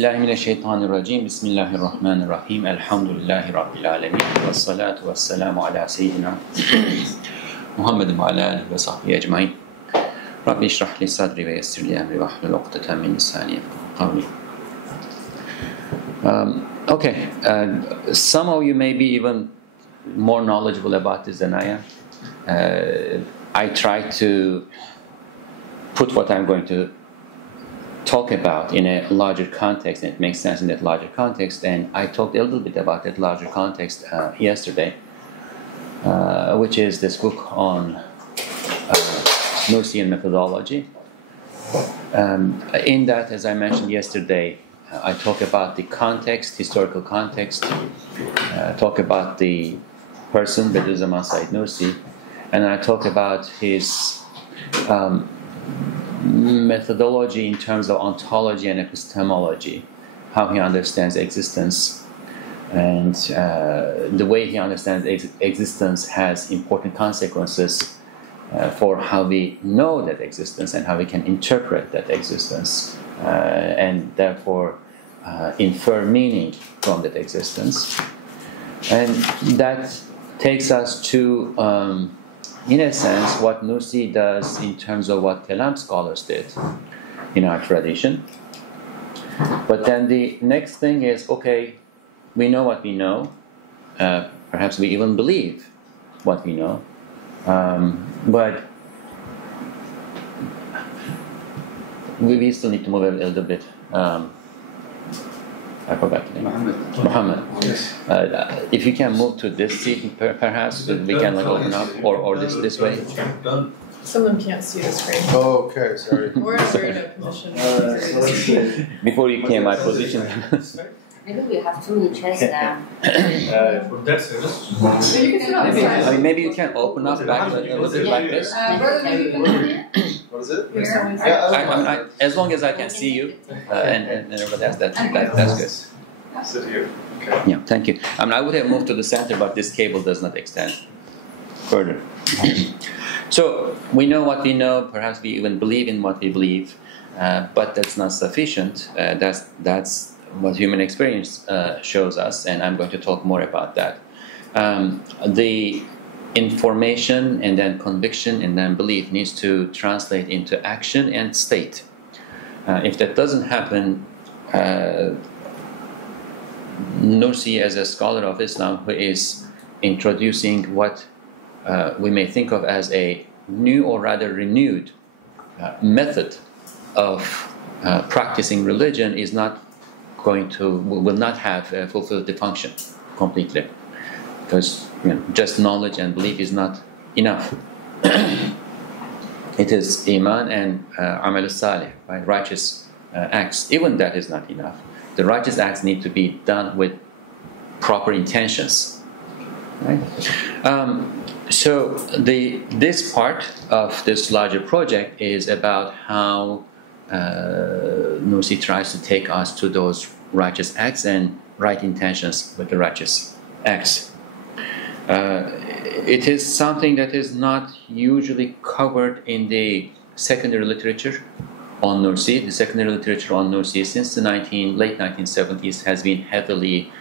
Euzubillahimineşşeytanirracim. Bismillahirrahmanirrahim. Elhamdülillahi Rabbil alemin. Ve salatu ve selamu ala seyyidina Muhammedin ve ala alihi ve sahbihi ecmain. Rabbi işrah li sadri ve yessir li emri ve ahlul uqdeten min lisani yefqahu kavli. Okay, some of you may be even more knowledgeable about this than I am. I try to put what I'm going to talk about in a larger context, and it makes sense in that larger context. And I talked a little bit about that larger context yesterday, which is this book on Nursi and methodology. In that, as I mentioned yesterday, I talk about the context, historical context, talk about the person, Bediüzzaman Said Nursi, and I talk about his methodology in terms of ontology and epistemology, how he understands existence, and the way he understands existence has important consequences for how we know that existence and how we can interpret that existence, and therefore infer meaning from that existence. And that takes us to in a sense, what Nursi does in terms of what Kalam scholars did in our tradition. But then the next thing is, okay, we know what we know. Perhaps we even believe what we know. But we still need to move a little bit. I forgot the name. Muhammad. Yes. If you can move to this seat, perhaps we can open up, or this way. Someone can't see the screen. Oh, okay, sorry. We're in a position. Before you came, I positioned. Maybe we have too many chairs now. You can sit on the side. Maybe you can open up back a little bit like this. What is it? I as long as I can see you and everybody else, that's good. Sit here. Okay. Yeah, thank you. I would have moved to the center, but this cable does not extend further. So we know what we know. Perhaps we even believe in what we believe, but that's not sufficient. That's what human experience shows us, and I'm going to talk more about that. The information and then conviction and then belief needs to translate into action and state. If that doesn't happen, Nursi, as a scholar of Islam who is introducing what we may think of as a new or rather renewed method of practicing religion, will not have fulfilled the function completely, because just knowledge and belief is not enough. It is iman and amal salih, right? Righteous acts. Even that is not enough. The righteous acts need to be done with proper intentions, right? So this part of this larger project is about how Nursi tries to take us to those righteous acts and right intentions with the righteous acts. It is something that is not usually covered in the secondary literature on Nursi. The secondary literature on Nursi since the late 1970s has been heavily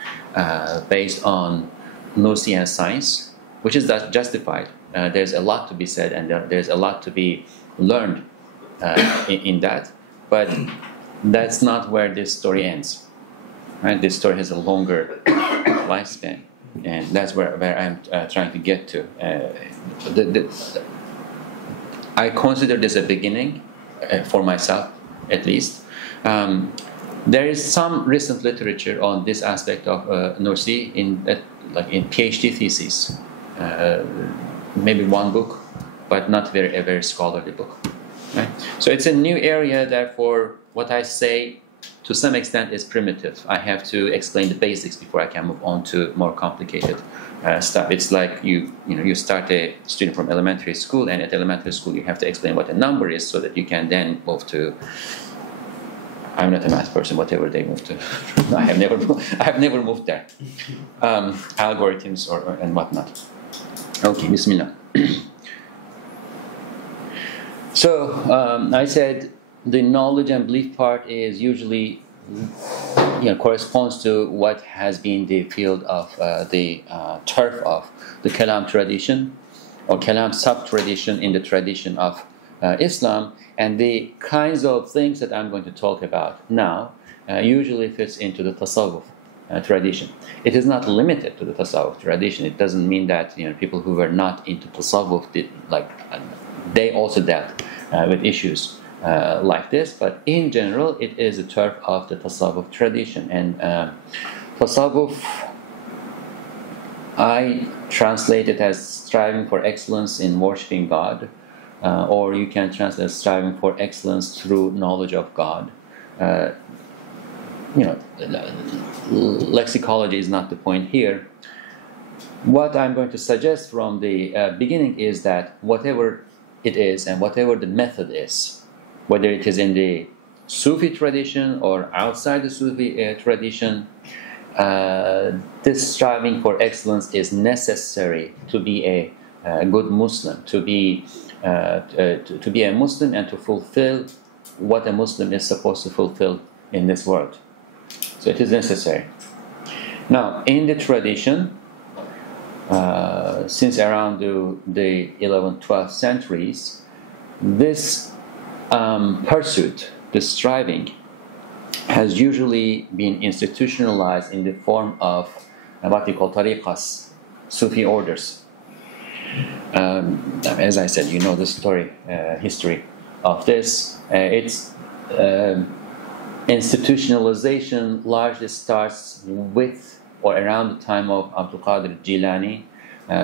based on Nursi and science, which is justified. There's a lot to be said, and there's a lot to be learned in that. But that's not where this story ends. Right? This story has a longer lifespan, and that's where I'm trying to get to. I consider this a beginning, for myself at least. There is some recent literature on this aspect of Nursi in PhD theses. Maybe one book, but not a very scholarly book. Right? So it's a new area, therefore what I say to some extent is primitive. I have to explain the basics before I can move on to more complicated stuff. It's like you start a student from elementary school, and at elementary school you have to explain what a number is so that you can then move to, I'm not a math person, whatever they move to. I have never moved there. Algorithms and whatnot. Okay, Bismillah. So I said the knowledge and belief part is usually corresponds to what has been the field of the turf of the Kalam tradition or Kalam sub-tradition in the tradition of Islam, and the kinds of things that I'm going to talk about now usually fits into the Tasawwuf tradition. It is not limited to the Tasawwuf tradition. It doesn't mean that people who were not into Tasawwuf they also dealt with issues like this, but in general it is a turf of the Tasawwuf tradition. And Tasawwuf, I translate it as striving for excellence in worshipping God, or you can translate as striving for excellence through knowledge of God. Lexicology is not the point here. What I'm going to suggest from the beginning is that whatever it is and whatever the method is, whether it is in the Sufi tradition or outside the Sufi tradition, this striving for excellence is necessary to be a good Muslim, to be a Muslim and to fulfill what a Muslim is supposed to fulfill in this world. So it is necessary. Now, in the tradition, since around the 11th, 12th centuries, this pursuit, this striving, has usually been institutionalized in the form of what we call tariqas, Sufi orders. As I said, you know the history of this. Its institutionalization largely starts with or around the time of Abdul Qadir Jilani,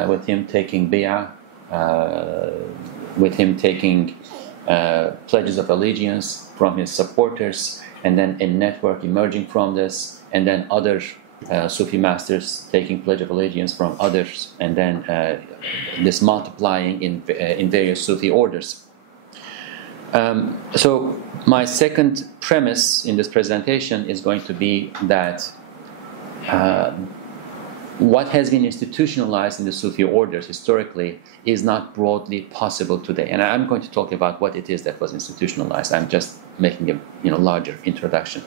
with him taking bay'ah, with him taking pledges of allegiance from his supporters, and then a network emerging from this, and then other Sufi masters taking pledge of allegiance from others, and then this multiplying in various Sufi orders. So my second premise in this presentation is going to be that what has been institutionalized in the Sufi orders historically is not broadly possible today. And I'm going to talk about what it is that was institutionalized. I'm just making a larger introduction,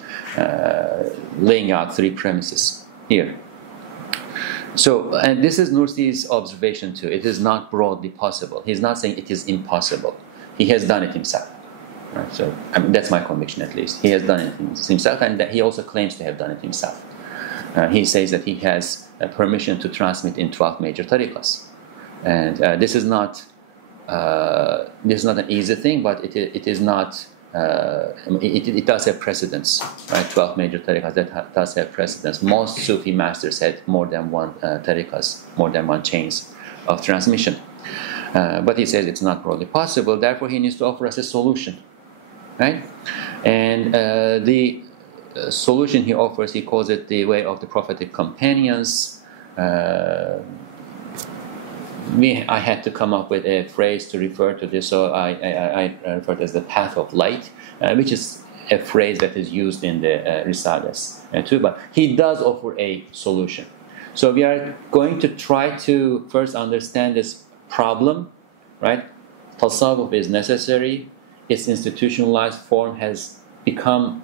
laying out three premises here. So, and this is Nursi's observation too. It is not broadly possible. He's not saying it is impossible. He has done it himself. Right? So, that's my conviction at least. He has done it himself, and that he also claims to have done it himself. He says that he has permission to transmit in 12 major tariqas. And this is not an easy thing, but it is not. It does have precedence, right? 12 major tariqas that does have precedence. Most Sufi masters had more than one tariqas, more than one chains of transmission. But he says it's not broadly possible. Therefore, he needs to offer us a solution, right? And the solution he offers, he calls it the way of the prophetic companions. I had to come up with a phrase to refer to this, so I refer to it as the path of light, which is a phrase that is used in the Risales too, but he does offer a solution. So we are going to try to first understand this problem, right? Tasawwuf is necessary. Its institutionalized form has become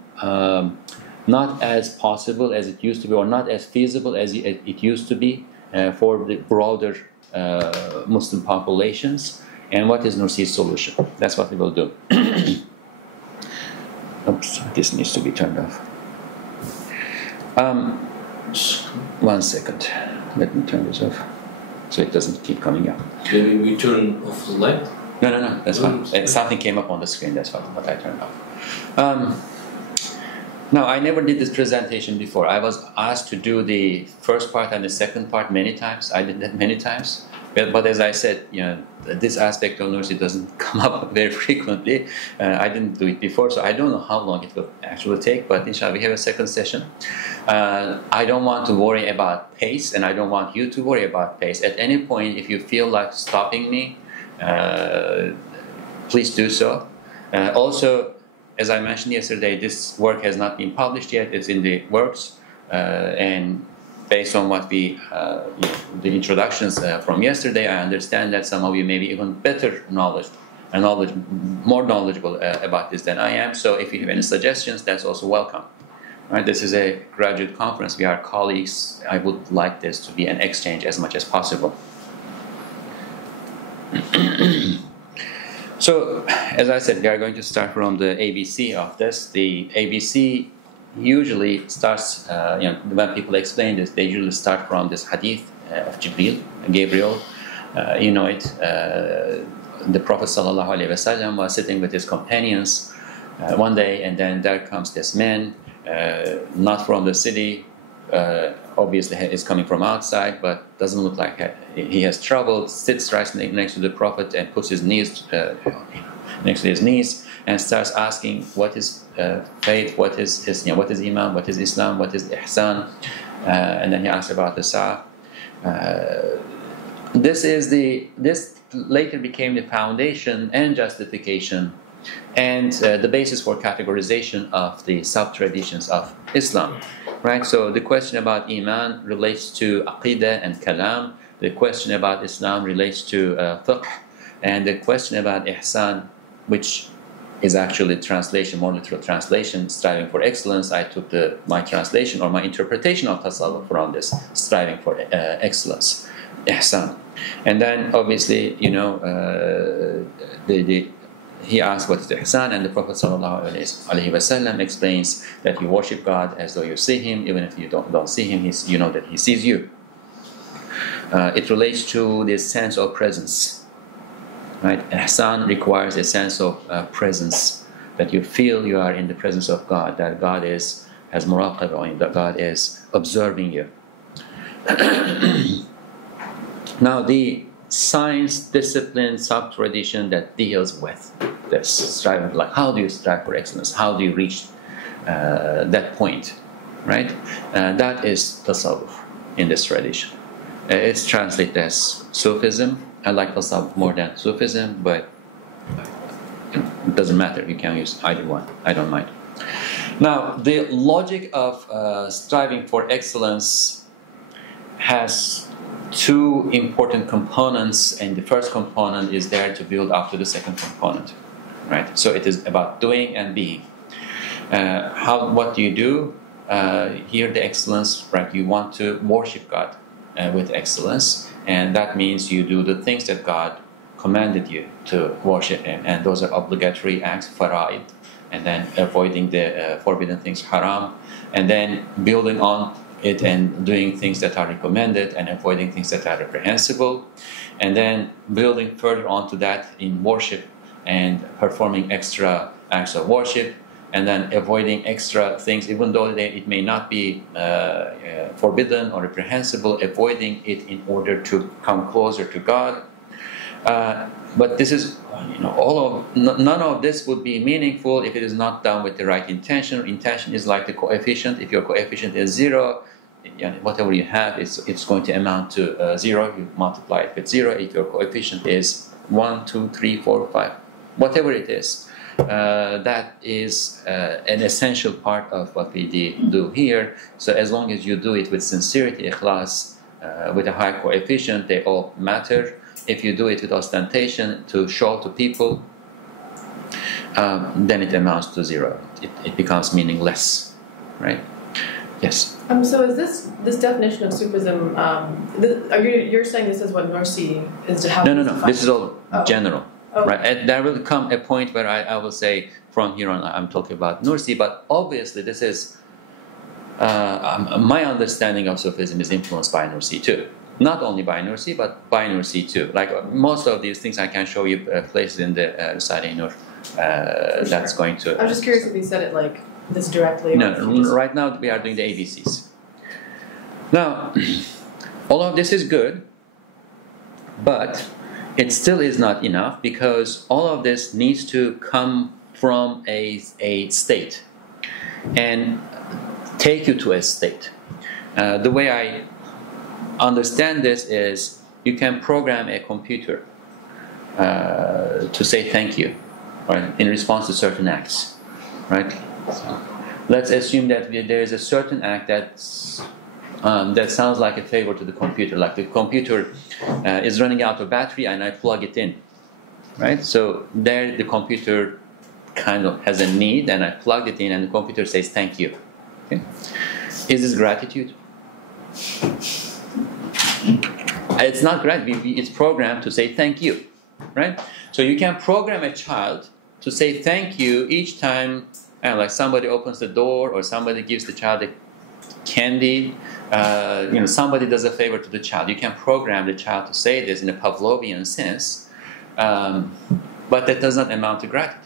not as possible as it used to be, or not as feasible as it used to be for the broader Muslim populations. And what is Nursi's solution? That's what we will do. Oops, this needs to be turned off. 1 second. Let me turn this off so it doesn't keep coming up. Maybe we turn off the light? No, that's fine. Something came up on the screen, that's what I turned off. Now, I never did this presentation before. I was asked to do the first part and the second part many times. I did that many times. But as I said, this aspect of Nursi doesn't come up very frequently. I didn't do it before, so I don't know how long it will actually take, but inshallah, we have a second session. I don't want to worry about pace, and I don't want you to worry about pace. At any point, if you feel like stopping me, please do so. Also, as I mentioned yesterday, this work has not been published yet. It's in the works, and based on what the introductions from yesterday, I understand that some of you may be even better more knowledgeable about this than I am. So if you have any suggestions, that's also welcome. Right? This is a graduate conference. We are colleagues. I would like this to be an exchange as much as possible. So, as I said, we are going to start from the ABC of this. The ABC usually starts, when people explain this, they usually start from this hadith of Gabriel. You know it. The Prophet ﷺ was sitting with his companions one day, and then there comes this man, not from the city, obviously is coming from outside, but doesn't look like he has trouble, sits right next to the Prophet and puts his knees next to his knees and starts asking what is faith, what is what is Iman, what is Islam, what is Ihsan, and then he asks about the Sa'ah. This later became the foundation and justification and the basis for categorization of the sub-traditions of Islam. Right? So the question about Iman relates to Aqidah and Kalam. The question about Islam relates to fiqh. And the question about Ihsan, which is actually translation, more literal translation, striving for excellence. I took my translation or my interpretation of tasawwuf from this, striving for excellence, Ihsan. And then obviously, he asked what is ihsan, and the Prophet ﷺ explains that you worship God as though you see Him, even if you don't see Him, you know that He sees you. It relates to this sense of presence. Right? Ihsan requires a sense of presence, that you feel you are in the presence of God, that God has muraqabah on you, that God is observing you. Now, the science discipline sub-tradition that deals with this striving, like how do you strive for excellence? How do you reach that point? Right? That is tasawwuf in this tradition. It's translated as Sufism. I like tasawwuf more than Sufism, but it doesn't matter. You can use either one. I don't mind. Now, the logic of striving for excellence has two important components, and the first component is there to build up to the second component, right? So it is about doing and being. What do you do? Here the excellence, right? You want to worship God with excellence, and that means you do the things that God commanded you to worship Him, and those are obligatory acts, fara'id, and then avoiding the forbidden things, haram, and then building on it and doing things that are recommended and avoiding things that are reprehensible, and then building further onto that in worship and performing extra acts of worship, and then avoiding extra things, even though it may not be forbidden or reprehensible, avoiding it in order to come closer to God. But this is, none of this would be meaningful if it is not done with the right intention. Intention is like the coefficient. If your coefficient is 0, whatever you have, it's going to amount to 0. You multiply it with 0. If your coefficient is 1, 2, 3, 4, 5, whatever it is, that is an essential part of what we do here. So as long as you do it with sincerity, ikhlas, with a high coefficient, they all matter. If you do it with ostentation to show to people, then it amounts to 0. It becomes meaningless, right? Yes. So is this definition of Sufism? You're saying this is what Nursi is? How No. This is all general, okay. right? And there will come a point where I will say from here on I'm talking about Nursi, but obviously this is my understanding of Sufism is influenced by Nursi too. Not only by Nursi, but by Nursi too. Like most of these things, I can show you places in the Risale-i Nur that's going to. I was just curious if you said it like this directly. No, right now we are doing the ABCs. Now, all of this is good, but it still is not enough because all of this needs to come from a state and take you to a state. The way I understand this is you can program a computer to say thank you, right, in response to certain acts, right? So let's assume that there is a certain act that sounds like a favor to the computer, like the computer is running out of battery and I plug it in, right? So there the computer kind of has a need and I plugged it in and the computer says thank you, Okay? Is this gratitude? It's not gratitude. It's programmed to say thank you, right? So you can program a child to say thank you each time, like somebody opens the door or somebody gives the child a candy. Somebody does a favor to the child. You can program the child to say this in a Pavlovian sense, but that does not amount to gratitude.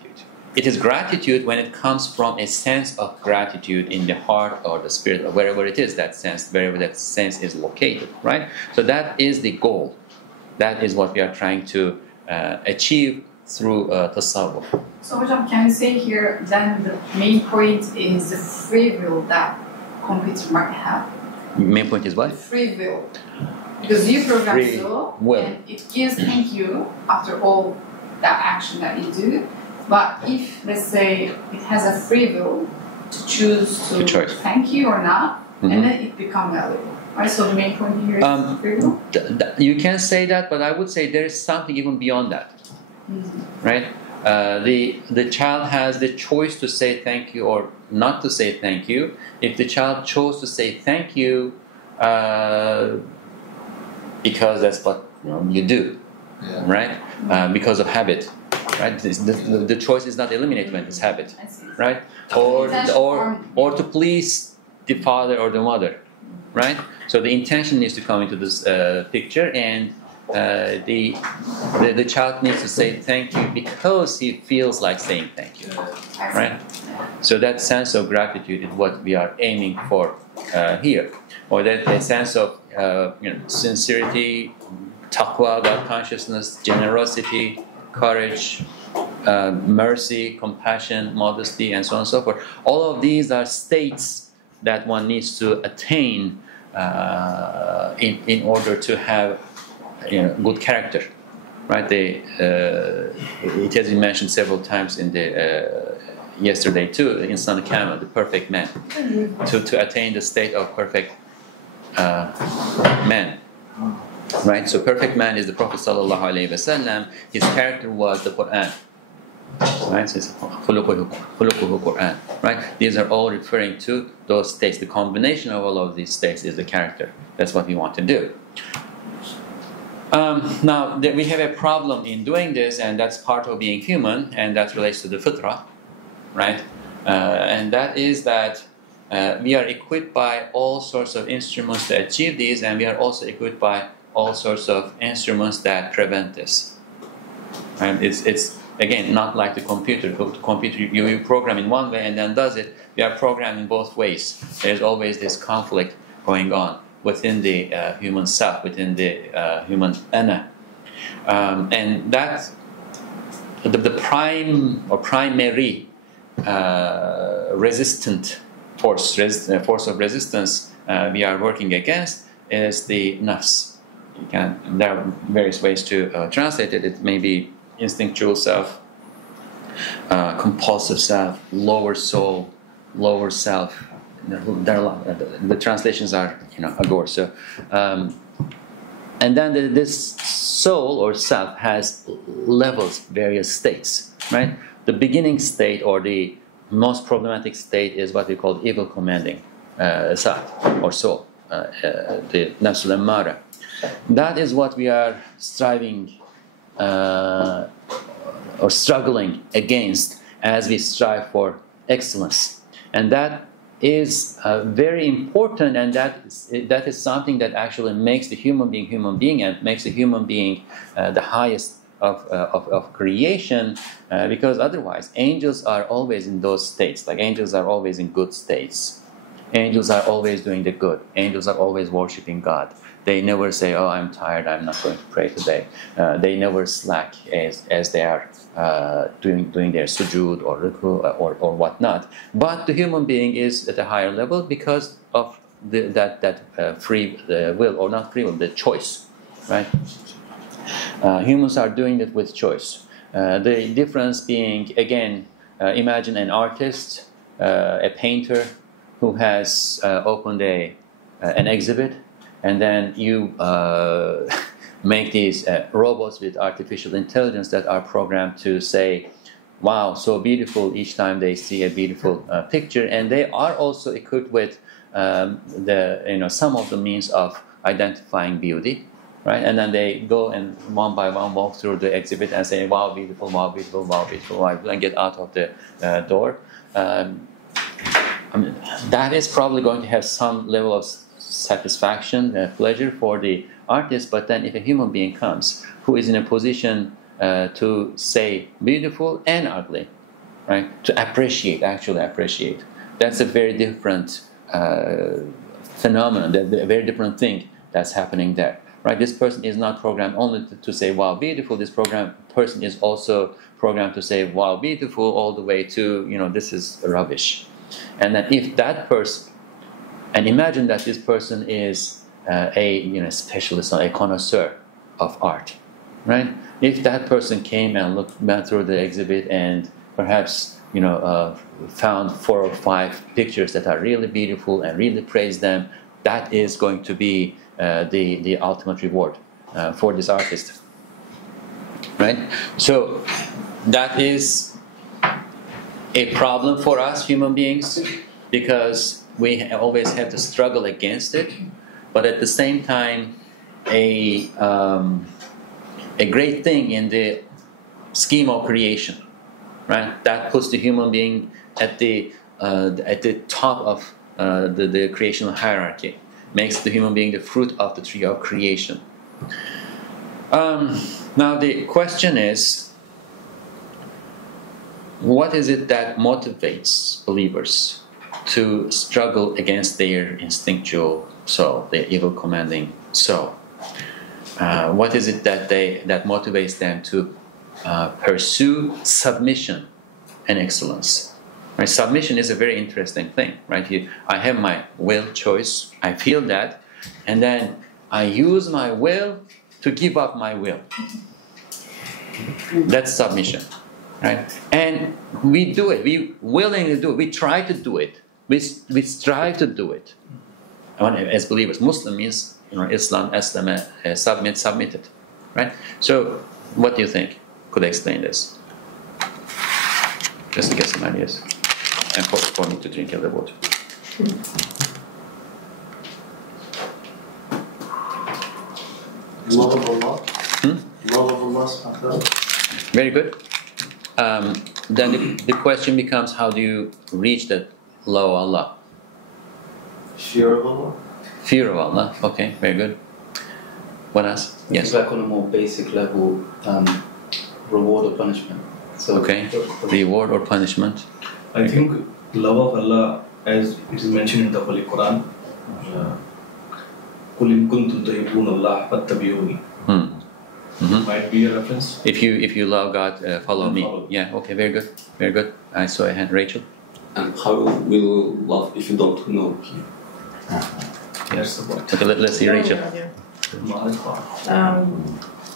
It is gratitude when it comes from a sense of gratitude in the heart or the spirit or wherever it is that sense, wherever that sense is located, right? So that is the goal. That is what we are trying to achieve through tasawwuf. So, Hocam, can we say here then the main point is the free will that computer might have? Main point is what? Free will. Because you program Free so, will. and it gives thank you after all that action that you do. But if, let's say, it has a free will to choose to thank you or not, and then it becomes valuable. Right? So the main point here is free will? You can say that, but I would say there is something even beyond that. Right? The child has the choice to say thank you or not to say thank you. If the child chose to say thank you because that's what you do, right? Because of habit, right? The choice is not eliminated when it's habit, right? Or to please the father or the mother, right? So the intention needs to come into this picture, and the child needs to say thank you because he feels like saying thank you, right? So that sense of gratitude is what we are aiming for here, or that a sense of sincerity, taqwa, God consciousness, generosity, courage, mercy, compassion, modesty, and so on and so forth. All of these are states that one needs to attain in order to have good character, right? It has been mentioned several times in the yesterday too, in Insan Kamil, the perfect man, to attain the state of perfect man, right? So perfect man is the Prophet sallallahu alaihi wasallam. His character was the Quran, right? So it's khuluquhu Quran, right? These are all referring to those states. The combination of all of these states is the character. That's what we want to do. Now, we have a problem in doing this, and that's part of being human, and that relates to the fitrah, right? And that is that we are equipped by all sorts of instruments to achieve these, and we are also equipped by all sorts of instruments that prevent this. And it's again, not like the computer. The computer, you program in one way and then does it. We are programmed in both ways. There's always this conflict going on within the human self, within the human ana. And that, the prime or primary resistant force of resistance we are working against is the nafs. There are various ways to translate it. It may be instinctual self, compulsive self, lower soul, lower self. The translations are agor. So, and then this soul or self has levels, various states, right? The beginning state or the most problematic state is what we call evil commanding self or soul, the nafsul ammara. That is what we are striving or struggling against as we strive for excellence, and that is very important, and that is something that actually makes the human being and makes the human being the highest of creation, because otherwise angels are always in those states. Like angels are always in good states. Angels are always doing the good. Angels are always worshiping God. They never say, "Oh, I'm tired, I'm not going to pray today." They never slack as they are doing their sujood or ruku or whatnot. But the human being is at a higher level because of that free will, or not free will, the choice, right? Humans are doing it with choice. The difference being, again, imagine an artist, a painter who has opened an exhibit, and then you make these robots with artificial intelligence that are programmed to say, wow, so beautiful each time they see a beautiful picture, and they are also equipped with some of the means of identifying beauty, right? And then they go and one by one walk through the exhibit and say, wow, beautiful, wow, beautiful, wow, beautiful, wow, and get out of the door. That is probably going to have some level of satisfaction, pleasure for the artist, but then if a human being comes who is in a position to say beautiful and ugly, right? To appreciate, actually appreciate. That's a very different phenomenon, a very different thing that's happening there, right? This person is not programmed only to say, wow, beautiful. This person is also programmed to say, wow, beautiful, all the way to, this is rubbish. And then if that person, and imagine that this person is a specialist or a connoisseur of art, right? If that person came and went through the exhibit and perhaps found 4 or 5 pictures that are really beautiful and really praised them, that is going to be the ultimate reward for this artist, right? So that is a problem for us human beings because we always have to struggle against it, but at the same time, a great thing in the scheme of creation, right? That puts the human being at the top of the creational hierarchy, makes the human being the fruit of the tree of creation. Now the question is, what is it that motivates believers to struggle against their instinctual soul, their evil commanding soul? What is it that motivates them to pursue submission and excellence? Right? Submission is a very interesting thing, right? I have my will, choice, I feel that, and then I use my will to give up my will. That's submission, right? And we do it, we willingly do it, we try to do it, we strive to do it. As believers, Muslim means Islam, submitted, right? So, what do you think? Could I explain this? Just to get some ideas, and for me to drink a little water. Love of Allah. Love of Allah subhanahu wa ta'ala. Very good. Then the question becomes, how do you reach that love of Allah? Fear of Allah. Fear of Allah. Okay, very good. What else? Yes. Back on a more basic level, reward or punishment. So okay, reward or punishment. I think love of Allah, as it is mentioned in the Holy Quran, قُلْ إِن كُنْتُمْ تُحِبُّونَ اللَّهَ فَاتَّبِعُونِي. Might be a reference. If you love God, follow me. Yeah. Okay. Very good. Very good. I saw a hand. Rachel. And how will you love if you don't know Him? That's the point. Okay. Let's see, Rachel.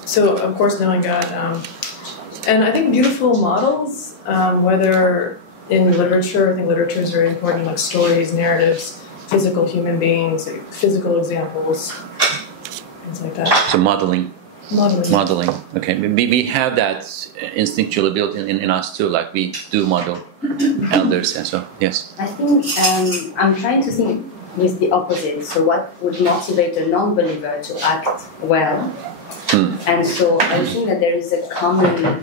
So of course knowing God, and I think beautiful models, whether in literature, I think literature is very important, like stories, narratives, physical human beings, physical examples, things like that. So modeling. Modeling. Okay. We have that instinctual ability in us too, like we do model elders and so. Yes. I think I'm trying to think with the opposite. So what would motivate a non-believer to act well? And so I think that there is a common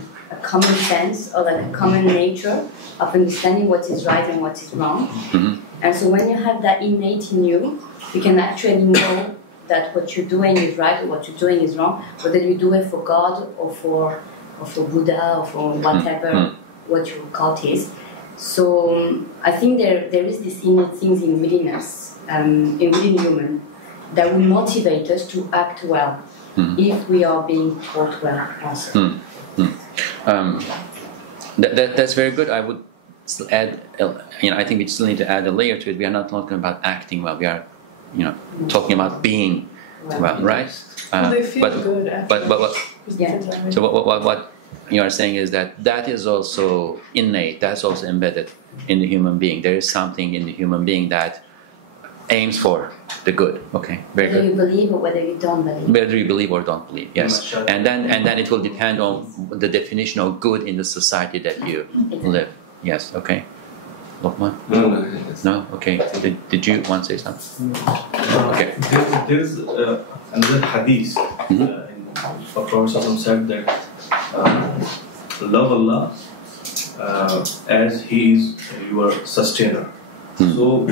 sense or like a common nature of understanding what is right and what is wrong. And so when you have that innate in you, you can actually know that what you're doing is right or what you're doing is wrong, whether you do it for God or for Buddha or for whatever what your cult is. So I think there is this innate things in within us, within human, that will motivate us to act well if we are being taught well also. That's very good. I would still add, I think we still need to add a layer to it. We are not talking about acting well. We are, talking about being well, right? They feel good after. But so what you are saying is that is also innate. That's also embedded in the human being. There is something in the human being that aims for the good. Okay, very Whether good. you believe or whether you don't believe. Whether you believe or don't believe, yes. And then it will depend on the definition of good in the society that you live. Yes, okay. Lokman? No? Okay. Did you want to say something? Okay. There is another hadith. The Prophet said that love Allah as He is your sustainer. So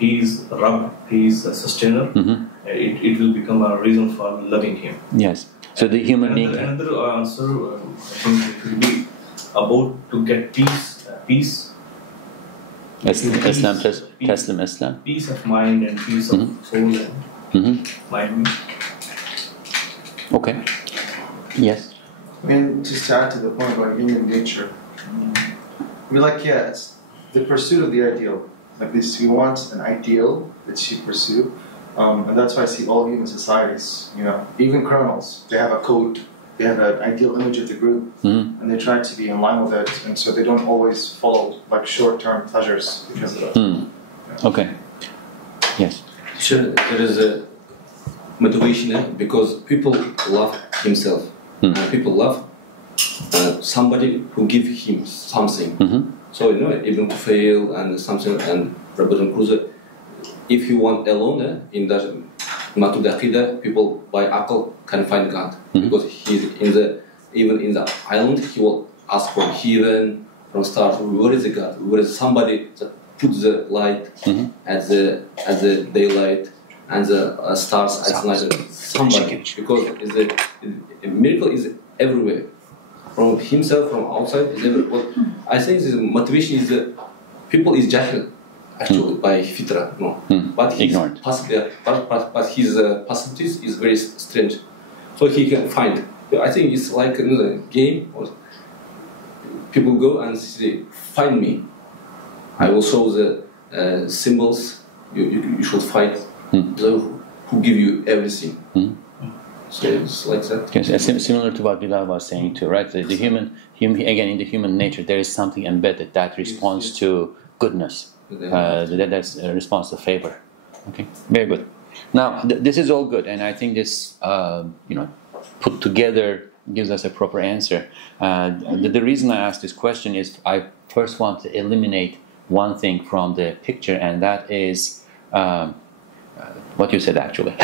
He is Rabb, He is a sustainer. It will become a reason for loving Him. Yes. So the human being. Another answer, I think it will be about to get peace. Islam. Peace of mind and peace of soul and mind. Okay. Yes. I mean, just to add to the point about human nature, I mean, like, yeah, it's the pursuit of the ideal. Like this, we want an ideal that you pursue, and that's why I see all human societies, you know, even criminals, they have a code, they have an ideal image of the group, and they try to be in line with it, and so they don't always follow like short-term pleasures because of that. Okay. Yes. Sure, there is a motivation because people love himself. People love somebody who give him something. So you know, even to fail and something and Robinson Crusoe, if you want alone in that Matud Aqidah, people by Akal can find God because he's even in the island he will ask for heaven, from stars. Where is the God? Where is somebody that puts the light as the daylight and the stars at night? Somebody, because a miracle is everywhere. From himself, from outside, is everywhere. I think the motivation is people is jahil actually by fitra, no. But his passivity is very strange. So he can find. I think it's like another game. Or people go and say, "Find me. I will show the symbols. You should fight. Who give you everything." So it's like that. Yes, similar to what Bilal was saying too, right? The human, again, in the human nature, there is something embedded that responds to goodness. That's a response to favor. Okay, very good. Now, this is all good, and I think this, put together gives us a proper answer. The reason I asked this question is I first want to eliminate one thing from the picture, and that is what you said actually.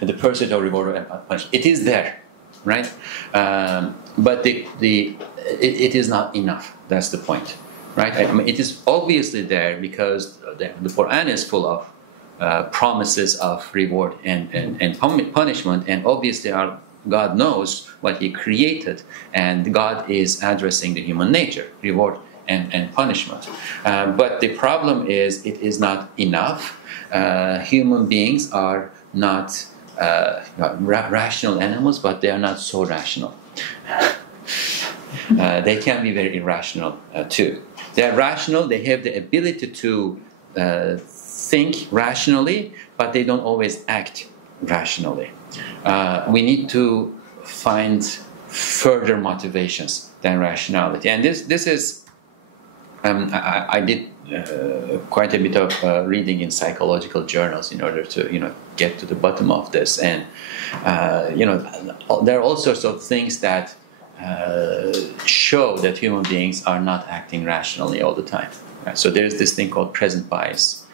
The pursuit of reward and punishment. It is there, right? But it is not enough. That's the point, right? I mean, it is obviously there because the Quran is full of promises of reward and punishment, and obviously God knows what He created, and God is addressing the human nature, reward and punishment. But the problem is it is not enough. Human beings are not rational animals, but they are not so rational. They can be very irrational too. They are rational, they have the ability to think rationally, but they don't always act rationally. We need to find further motivations than rationality. And this is, I did quite a bit of reading in psychological journals in order to get to the bottom of this, and there are all sorts of things that show that human beings are not acting rationally all the time. Right? So there's this thing called present bias.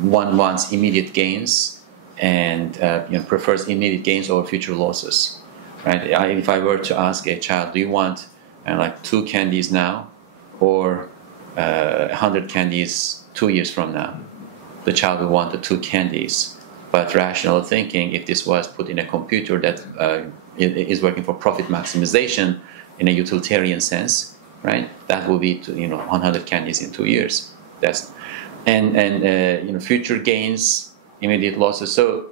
One wants immediate gains and prefers immediate gains over future losses. Right? If I were to ask a child, do you want like 2 candies now or 100 candies 2 years from now? The child will want the 2 candies. But rational thinking, if this was put in a computer that is working for profit maximization in a utilitarian sense, right? That will be 100 candies in 2 years. That's and future gains, immediate losses. So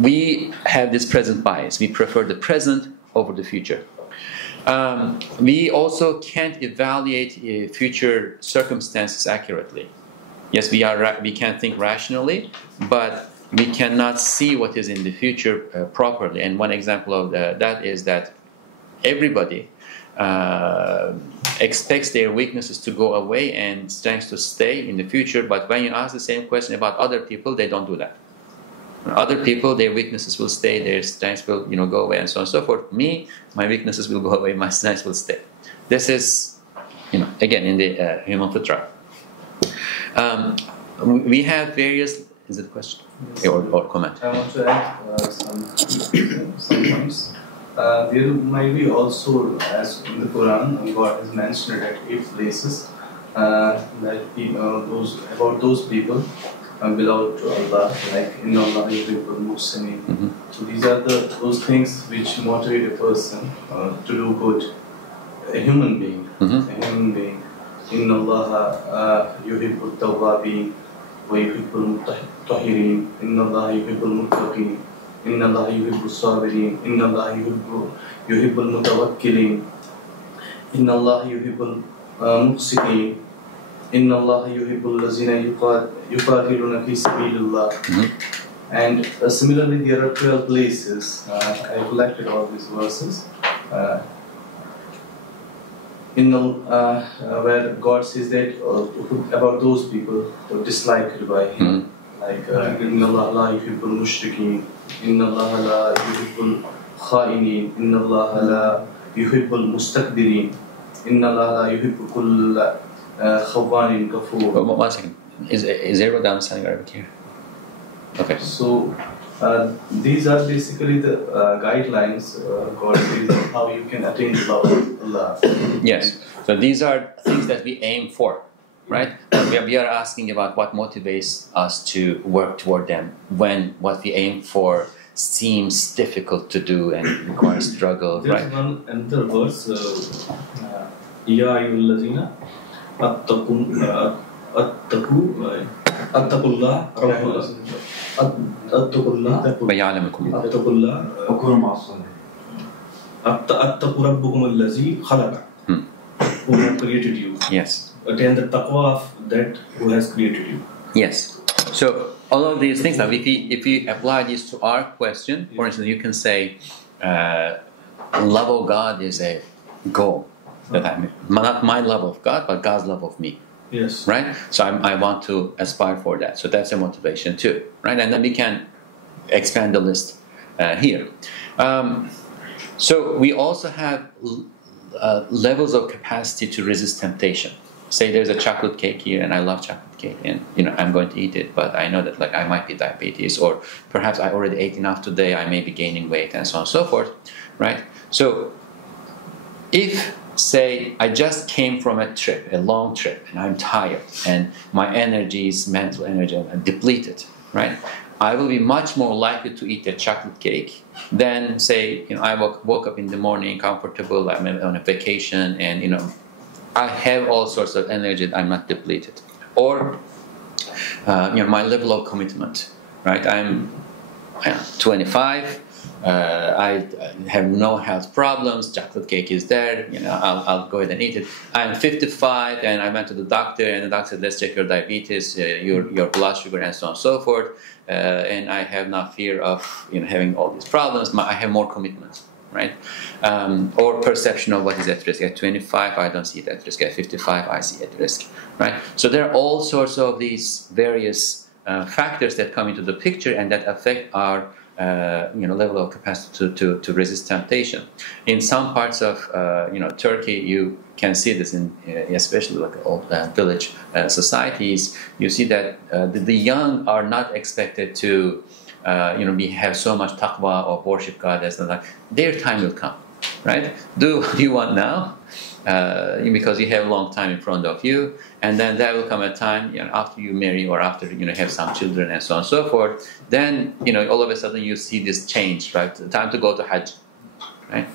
we have this present bias. We prefer the present over the future. We also can't evaluate future circumstances accurately. Yes, we can think rationally, but we cannot see what is in the future properly. And one example of that is that everybody expects their weaknesses to go away and strengths to stay in the future. But when you ask the same question about other people, they don't do that. Other people, their weaknesses will stay, their strengths will go away, and so on and so forth. Me, my weaknesses will go away, my strengths will stay. This is, again, in the human fitra. We have various. Is it a question or comment? I want to add some points. There might be also, as in the Quran, God has mentioned at 8 places that those people belong to Allah, like Inna Allah yuhibbul muhsinin. So these are those things which motivate a person to do good. A human being, Inna Allah yuhibbul tawwabin wa yuhibbul mutahhirin. Inna Allah yuhibbul muttaqin. Inna Allah yuhibbul sabirin. Inna Allah yuhibbul mutawakkilin. Inna Allah yuhibbul muqsitin. Inna Allah yuhibbul lazina yuqatiluna fi sabilillah. And similarly, there are 12 places. I collected all these verses. Where God says that about those people who are disliked by Him, like Inna Allah la yuhibbul mushrikeen, Inna Allah la yuhibbul kha'inin, Inna Allah la yuhibbul mustakbirin, Inna Allah la yuhibbul kulla khawanin kafur. 1 second. Is everyone understanding Arabic here? Okay. So these are basically the guidelines God says of how you can attain the love of Allah. Yes. So these are things that we aim for, right? We are asking about what motivates us to work toward them when what we aim for seems difficult to do and requires struggle, There's right? another verse, Ya ayyuhallazina attaqullah وَيَعْلَمُكُمْ attaqu rabbukum allazi khalaqa, who has created you. Yes. Attain the taqwa of that who has created you. Yes. So all of these things. Now, if we apply this to our question, for instance, you can say, love of God is a goal that not my love of God, but God's love of me. Yes. Right. So I want to aspire for that. So that's a motivation too. Right. And then we can expand the list here. So we also have levels of capacity to resist temptation. Say there's a chocolate cake here, and I love chocolate cake, and I'm going to eat it, but I know that I might be diabetes, or perhaps I already ate enough today, I may be gaining weight, and so on and so forth, right? So if, say, I just came from a trip, a long trip, and I'm tired, and my energies, mental energy, are depleted, right? I will be much more likely to eat a chocolate cake than, say, I woke up in the morning, comfortable, I'm on a vacation, and I have all sorts of energy, I'm not depleted. Or, my level of commitment, right? I'm 25, I have no health problems, chocolate cake is there, I'll go ahead and eat it. I'm 55 and I went to the doctor, and the doctor said, let's check your diabetes, your blood sugar, and so on and so forth. And I have no fear of having all these problems. I have more commitment. Right? Or perception of what is at risk. At 25, I don't see it at risk. At 55, I see it at risk. Right? So there are all sorts of these various factors that come into the picture and that affect our level of capacity to resist temptation. In some parts of Turkey, you can see this in especially like old village societies. You see that the young are not expected to have so much taqwa or worship God as like their time will come, right? Do what you want now, because you have a long time in front of you, and then there will come a time, after you marry or after have some children and so on and so forth. Then all of a sudden you see this change, right? Time to go to Hajj, right?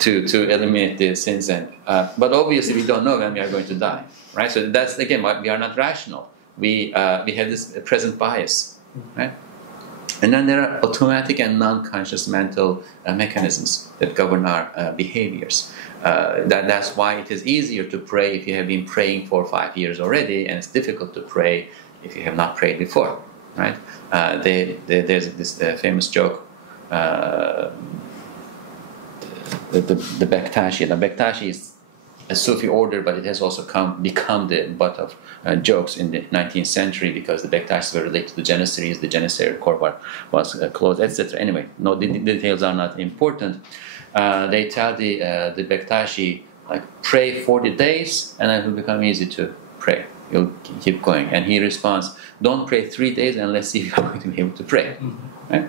To eliminate the sins, and but obviously we don't know when we are going to die, right? So that's again why we are not rational. We have this present bias, right? And then there are automatic and non-conscious mental mechanisms that govern our behaviors. That's why it is easier to pray if you have been praying for 5 years already, and it's difficult to pray if you have not prayed before, right? There's this famous joke. the Bektashi. The Bektashi is a Sufi order, but it has also become the butt of jokes in the 19th century because the Bektashis were related to the Janissaries, the Janissary court was closed, etc. Anyway, no, the details are not important. They tell the Bektashi, like, pray 40 days and it will become easy to pray. You'll keep going. And he responds, don't pray 3 days and let's see if you're going to be able to pray. Right?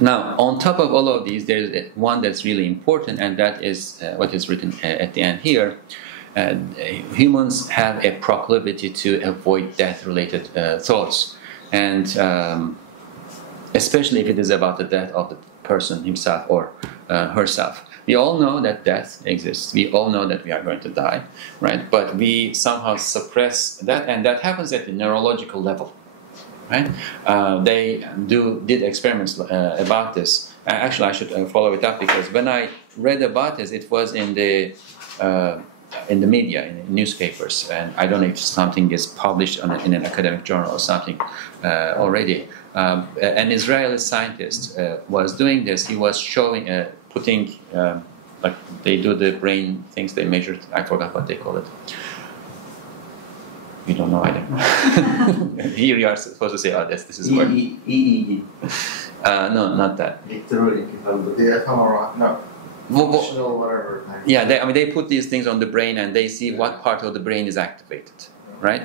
Now, on top of all of these, there's one that's really important, and that is what is written at the end here. Humans have a proclivity to avoid death-related thoughts, and especially if it is about the death of the person himself or herself. We all know that death exists. We all know that we are going to die, right? But we somehow suppress that, and that happens at the neurological level. Right? They did experiments about this. Actually, I should follow it up because when I read about this, it was in the media, in the newspapers, and I don't know if something is published in an academic journal or something already. An Israeli scientist was doing this. He was showing, putting, like they do the brain things they measure. I forgot what they call it. You don't know either. Here you are supposed to say, oh, this is word. EEG. No, not that. No. Functional whatever. Yeah, they put these things on the brain and they see what part of the brain is activated, right?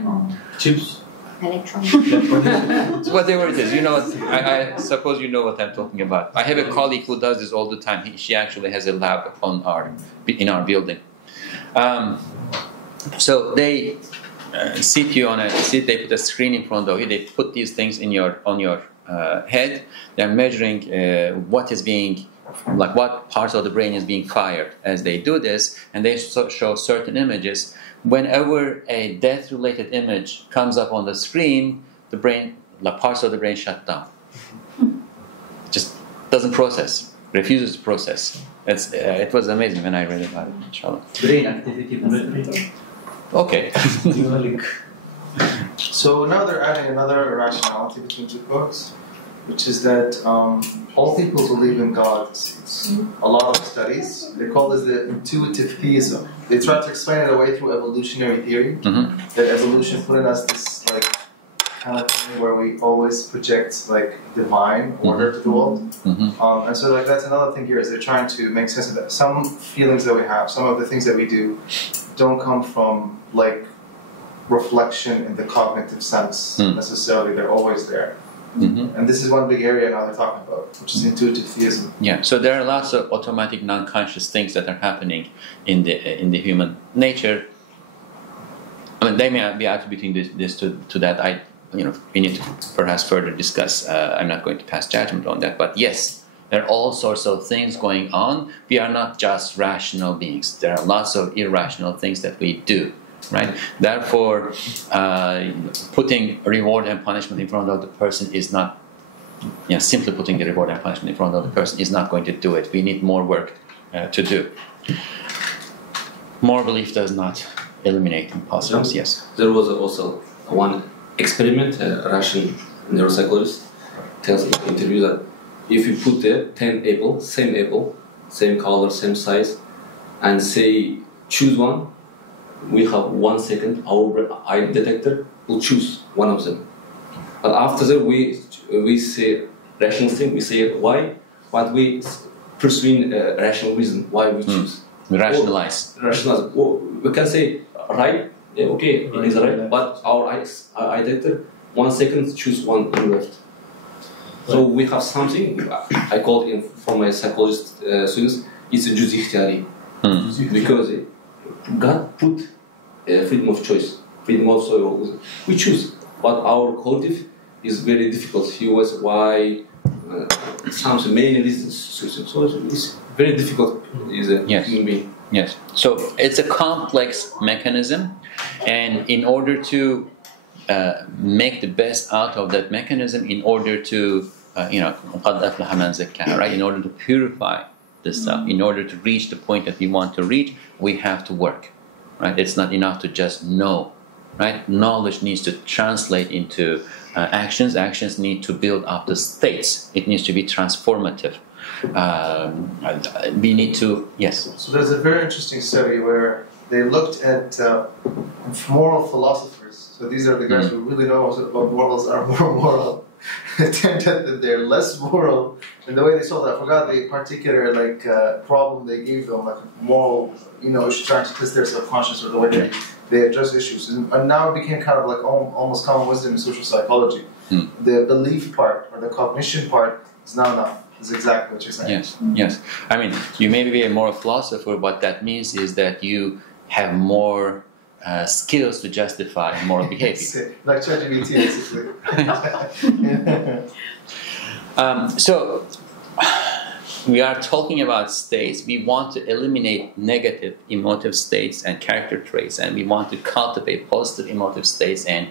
Chips. Electronics. Whatever it is, you know. I suppose you know what I'm talking about. I have a colleague who does this all the time. She actually has a lab in our building. So they sit you on a seat. They put a screen in front of you. They put these things on your head. They're measuring what is being, like what parts of the brain is being fired as they do this, and they show certain images. Whenever a death-related image comes up on the screen, the brain, like parts of the brain, shut down. Just doesn't process, refuses to process. It was amazing when I read about it. Inshallah. Brain activity. Okay. So now they're adding another rationality between two books, which is that all people believe in God. It's a lot of studies. They call this the intuitive theism. They try to explain it away through evolutionary theory. That evolution put in us this like kind of thing where we always project like divine order to the world. And so like that's another thing here is they're trying to make sense of that. Some feelings that we have, some of the things that we do, don't come from like reflection in the cognitive sense necessarily. They're always there. And this is one big area now they're talking about, which is intuitive theism. Yeah, so there are lots of automatic, non-conscious things that are happening in the human nature. I mean, they may be attributing this to that. We need to perhaps further discuss. I'm not going to pass judgment on that, but yes, there are all sorts of things going on. We are not just rational beings. There are lots of irrational things that we do. Right. Therefore, putting reward and punishment in front of the person is not, simply putting the reward and punishment in front of the person is not going to do it. We need more work to do. More belief does not eliminate impulses. Yes. There was also one experiment. A Russian neuropsychologist tells in an interview that if you put there 10 apple, same color, same size, and say choose one. We have 1 second, our eye detector will choose one of them. But after that, we say rational thing, we say why, but we pursue rational reason why we choose. Rationalize. Rationalize. We can say right, okay, it is right, but our eye detector 1 second choose one on left. So we have something, I call it for my psychologist students, it's a cüz ihtiyari. Because God put freedom of choice, freedom of soul. We choose, but our cognitive is very difficult. He was why something many reasons. So it's very difficult. Is a human being. Yes. So it's a complex mechanism, and in order to make the best out of that mechanism, in order to right, in order to purify this stuff, in order to reach the point that we want to reach, we have to work, right? It's not enough to just know, right? Knowledge needs to translate into actions. Actions need to build up the states. It needs to be transformative. we need to, yes. So there's a very interesting study where they looked at moral philosophers. So these are the guys who really know what morals are more moral. It turned out that they're less moral, and the way they solved it, I forgot the particular problem they gave them, like moral, trying to test their subconscious or the way they address issues. And now it became kind of like almost common wisdom in social psychology. The belief part or the cognition part is not enough. Is exactly what you're saying. Yes, yes. I mean, you may be a moral philosopher. What that means is that you have more skills to justify moral behavior. Like ChatGPT, basically. So, we are talking about states. We want to eliminate negative emotive states and character traits, and we want to cultivate positive emotive states and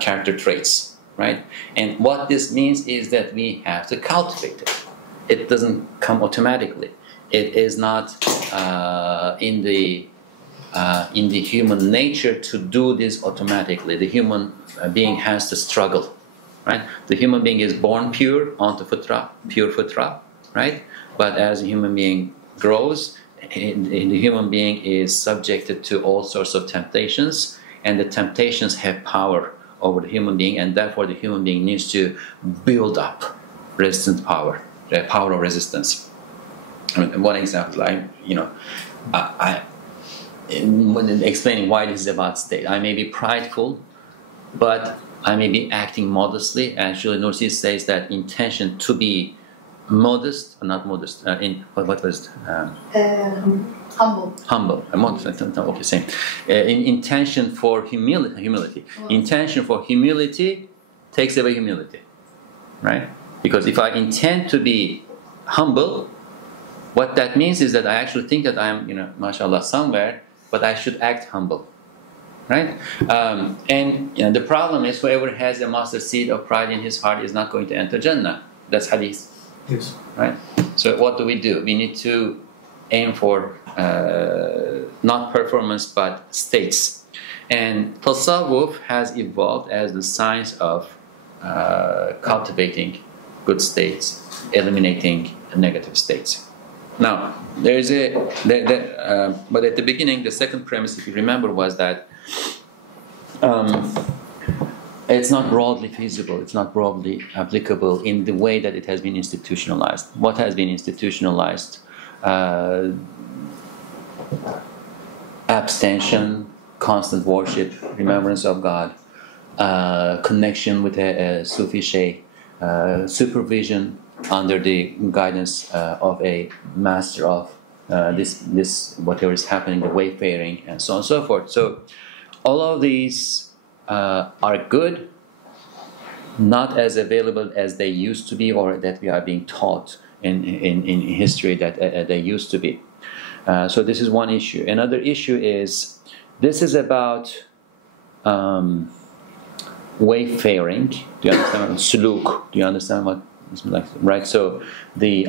character traits. Right? And what this means is that we have to cultivate it. It doesn't come automatically. It is not in the human nature to do this automatically. The human being has to struggle. Right? The human being is born pure, onto fitra, pure fitra, right? But as a human being grows, the human being is subjected to all sorts of temptations, and the temptations have power over the human being, and therefore the human being needs to build up resistance power, the power of resistance. I mean, one example, when explaining why this is about state, I may be prideful, but I may be acting modestly. Actually, Nursi says that intention to be modest, or not modest, what was it? Humble. Modest, okay, same. Intention for humility. Intention for humility takes away humility, right? Because if I intend to be humble, what that means is that I actually think that I'm, mashallah, somewhere, but I should act humble, right? And the problem is whoever has a mustard seed of pride in his heart is not going to enter Jannah. That's hadith. Yes. Right? So what do? We need to aim for not performance but states. And tasawwuf has evolved as the science of cultivating good states, eliminating negative states. Now, there is but at the beginning, the second premise, if you remember, was that it's not broadly feasible, it's not broadly applicable in the way that it has been institutionalized. What has been institutionalized? Abstention, constant worship, remembrance of God, connection with a Sufi sheikh, supervision under the guidance of a master of this whatever is happening, the wayfaring, and so on and so forth. So all of these are good, not as available as they used to be, or that we are being taught in history that they used to be. So this is one issue. Another issue is, this is about wayfaring. Do you understand what suluk? Do you understand what this is like? Right. So the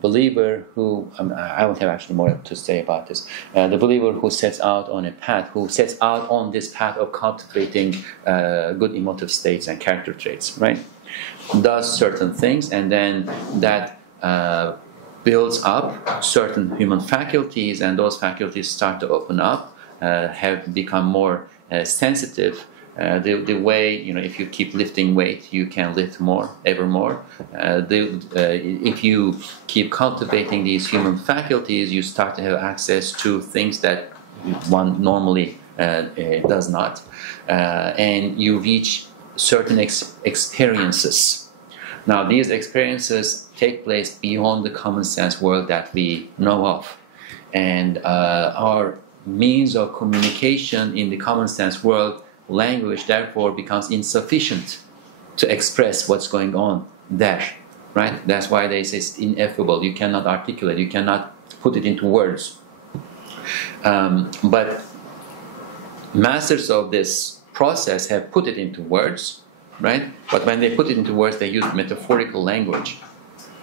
believer who I don't have actually more to say about this. The believer who sets out on a path, who sets out on this path of cultivating good emotive states and character traits, right? Does certain things, and then that builds up certain human faculties, and those faculties start to open up, have become more sensitive. The way, if you keep lifting weight, you can lift more, ever more. If you keep cultivating these human faculties, you start to have access to things that one normally does not. And you reach certain experiences. Now, these experiences take place beyond the common sense world that we know of. And our means of communication in the common sense world, language, therefore, becomes insufficient to express what's going on there, right? That's why they say it's ineffable. You cannot articulate, you cannot put it into words. But masters of this process have put it into words, right? But when they put it into words, they use metaphorical language.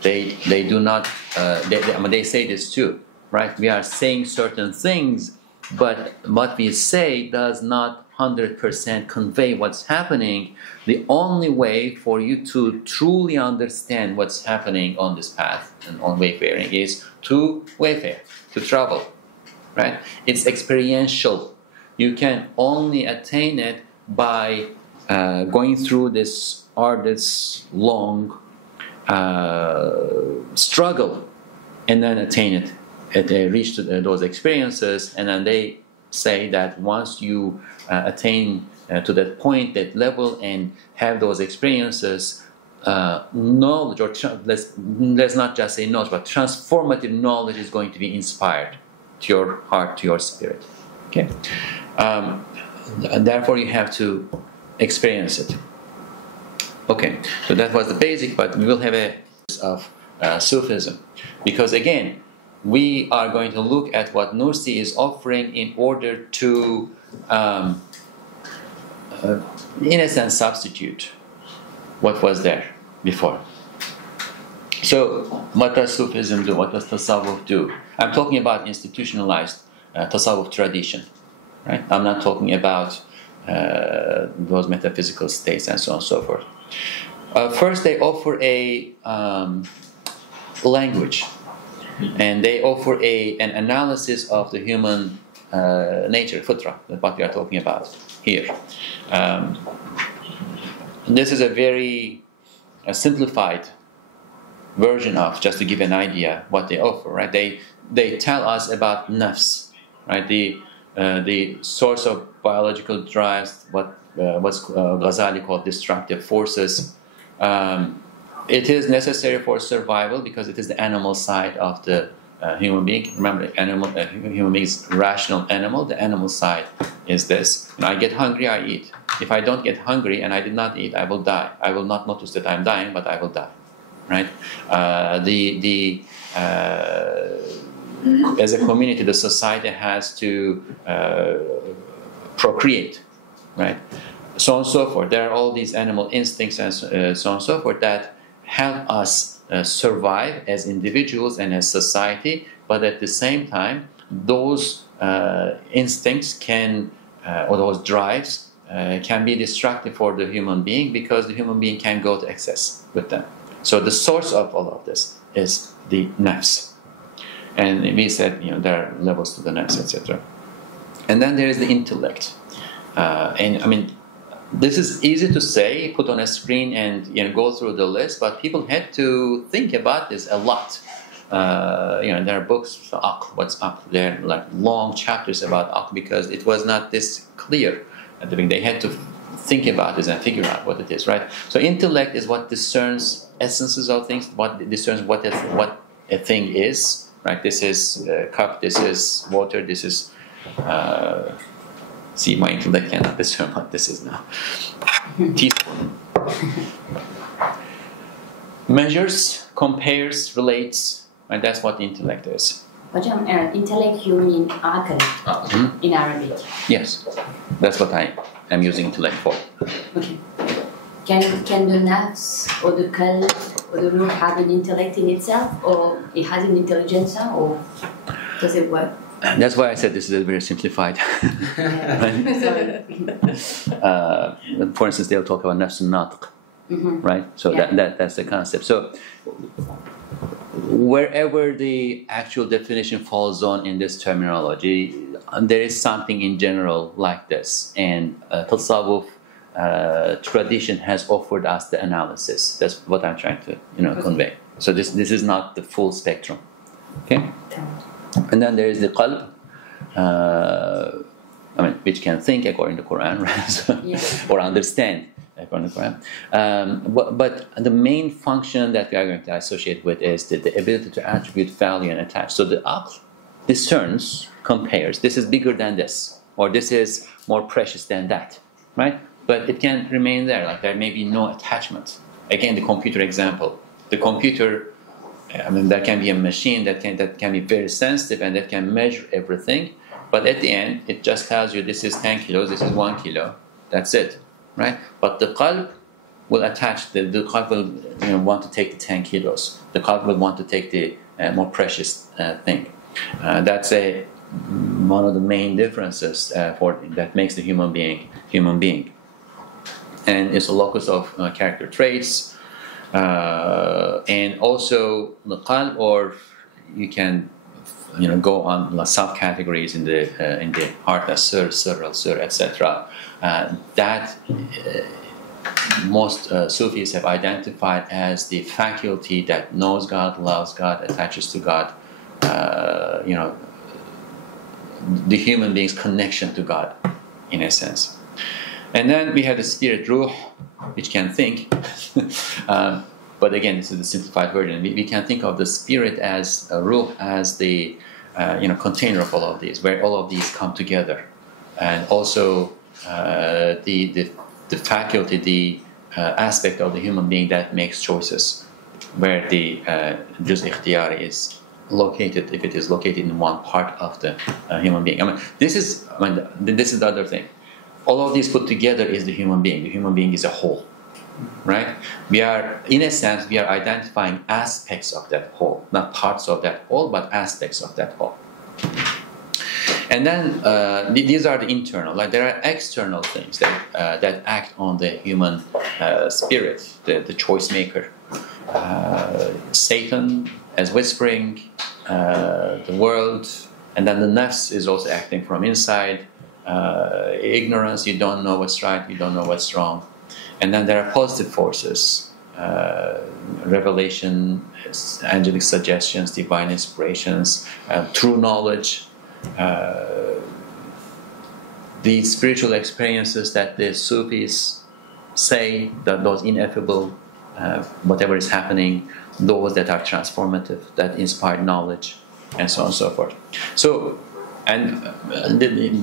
They do not, they say this too, right? We are saying certain things, but what we say does not 100% convey what's happening, the only way for you to truly understand what's happening on this path and on wayfaring is to wayfare, to travel, right? It's experiential. You can only attain it by going through this arduous, long struggle, and then attain it. Reach those experiences, and then they say that once you attain to that point, that level, and have those experiences, knowledge, or let's not just say knowledge, but transformative knowledge is going to be inspired to your heart, to your spirit. Okay, therefore you have to experience it. Okay, so that was the basic, but we will have a of Sufism, because again, we are going to look at what Nursi is offering in order to, in a sense, substitute what was there before. So, what does Sufism do? What does Tasawwuf do? I'm talking about institutionalized Tasawwuf tradition, right? I'm not talking about those metaphysical states and so on and so forth. First, they offer a language, and they offer an analysis of the human nature, fitra, what we are talking about here. This is a very simplified version of, just to give an idea what they offer, right? They tell us about nafs, right? The source of biological drives, what's Ghazali called destructive forces. It is necessary for survival because it is the animal side of the human being. Remember, human being is rational animal. The animal side is this. When I get hungry, I eat. If I don't get hungry and I did not eat, I will die. I will not notice that I'm dying, but I will die. Right? As a community, the society has to procreate, right? So on and so forth. There are all these animal instincts and so on and so forth that help us survive as individuals and as society, but at the same time, those instincts can, or those drives, can be destructive for the human being because the human being can go to excess with them. So the source of all of this is the nafs. And we said, there are levels to the nafs, etc. And then there is the intellect. And I mean, this is easy to say, put on a screen and go through the list, but people had to think about this a lot. There are books, Aql, what's Aql? There are like long chapters about Aql because it was not this clear at the beginning. They had to think about this and figure out what it is, right? So intellect is what discerns essences of things, what discerns what a thing is, right? This is cup, this is water, this is... see, my intellect cannot discern what this is now. Teaspoon. Measures, compares, relates, and that's what intellect is. Hocam, intellect you mean akal in Arabic? Yes, that's what I am using intellect for. Okay. Can the nafs or the qalb or the ruh have an intellect in itself, or it has an intelligentsia, or does it work? That's why I said this is very simplified. For instance, they'll talk about nafs al-natiq, right? So that's the concept. So wherever the actual definition falls on in this terminology, there is something in general like this. And Tasawwuf tradition has offered us the analysis. That's what I'm trying to convey. So this is not the full spectrum. Okay? And then there is the qalb, which can think according to the Quran, right? So, or understand according to the Quran. But the main function that we are going to associate with is the ability to attribute value and attach. So the aql discerns, compares. This is bigger than this, or this is more precious than that, right? But it can remain there. Like there may be no attachment. Again, the computer example. The computer. There can be a machine that can be very sensitive and that can measure everything, but at the end, it just tells you this is 10 kilos, this is 1 kilo, that's it, right? But the qalb will attach, the qalb will want to take the 10 kilos. The qalb will want to take the more precious thing. That's a one of the main differences that makes the human being, and it's a locus of character traits, and also the qalb, or you can go on subcategories in the heart, as sir, etc. That most Sufis have identified as the faculty that knows God, loves God, attaches to God. The human being's connection to God, in a sense. And then we have the spirit, ruh, which can think. But again, this is the simplified version. We can think of the spirit as ruh as the container of all of these, where all of these come together, and also the faculty, the aspect of the human being that makes choices, where the juz ikhtiyari is located, if it is located in one part of the human being. This is the other thing. All of these put together is the human being. The human being is a whole, right? We are, in a sense, we are identifying aspects of that whole, not parts of that whole, but aspects of that whole. And then these are the internal. Like there are external things that act on the human spirit, the choice maker. Satan as whispering, the world, and then the nafs is also acting from inside. Ignorance, you don't know what's right, you don't know what's wrong. And then there are positive forces, revelation, angelic suggestions, divine inspirations, true knowledge, the spiritual experiences that the Sufis say, that those ineffable, whatever is happening, those that are transformative, that inspire knowledge, and so on and so forth. So, and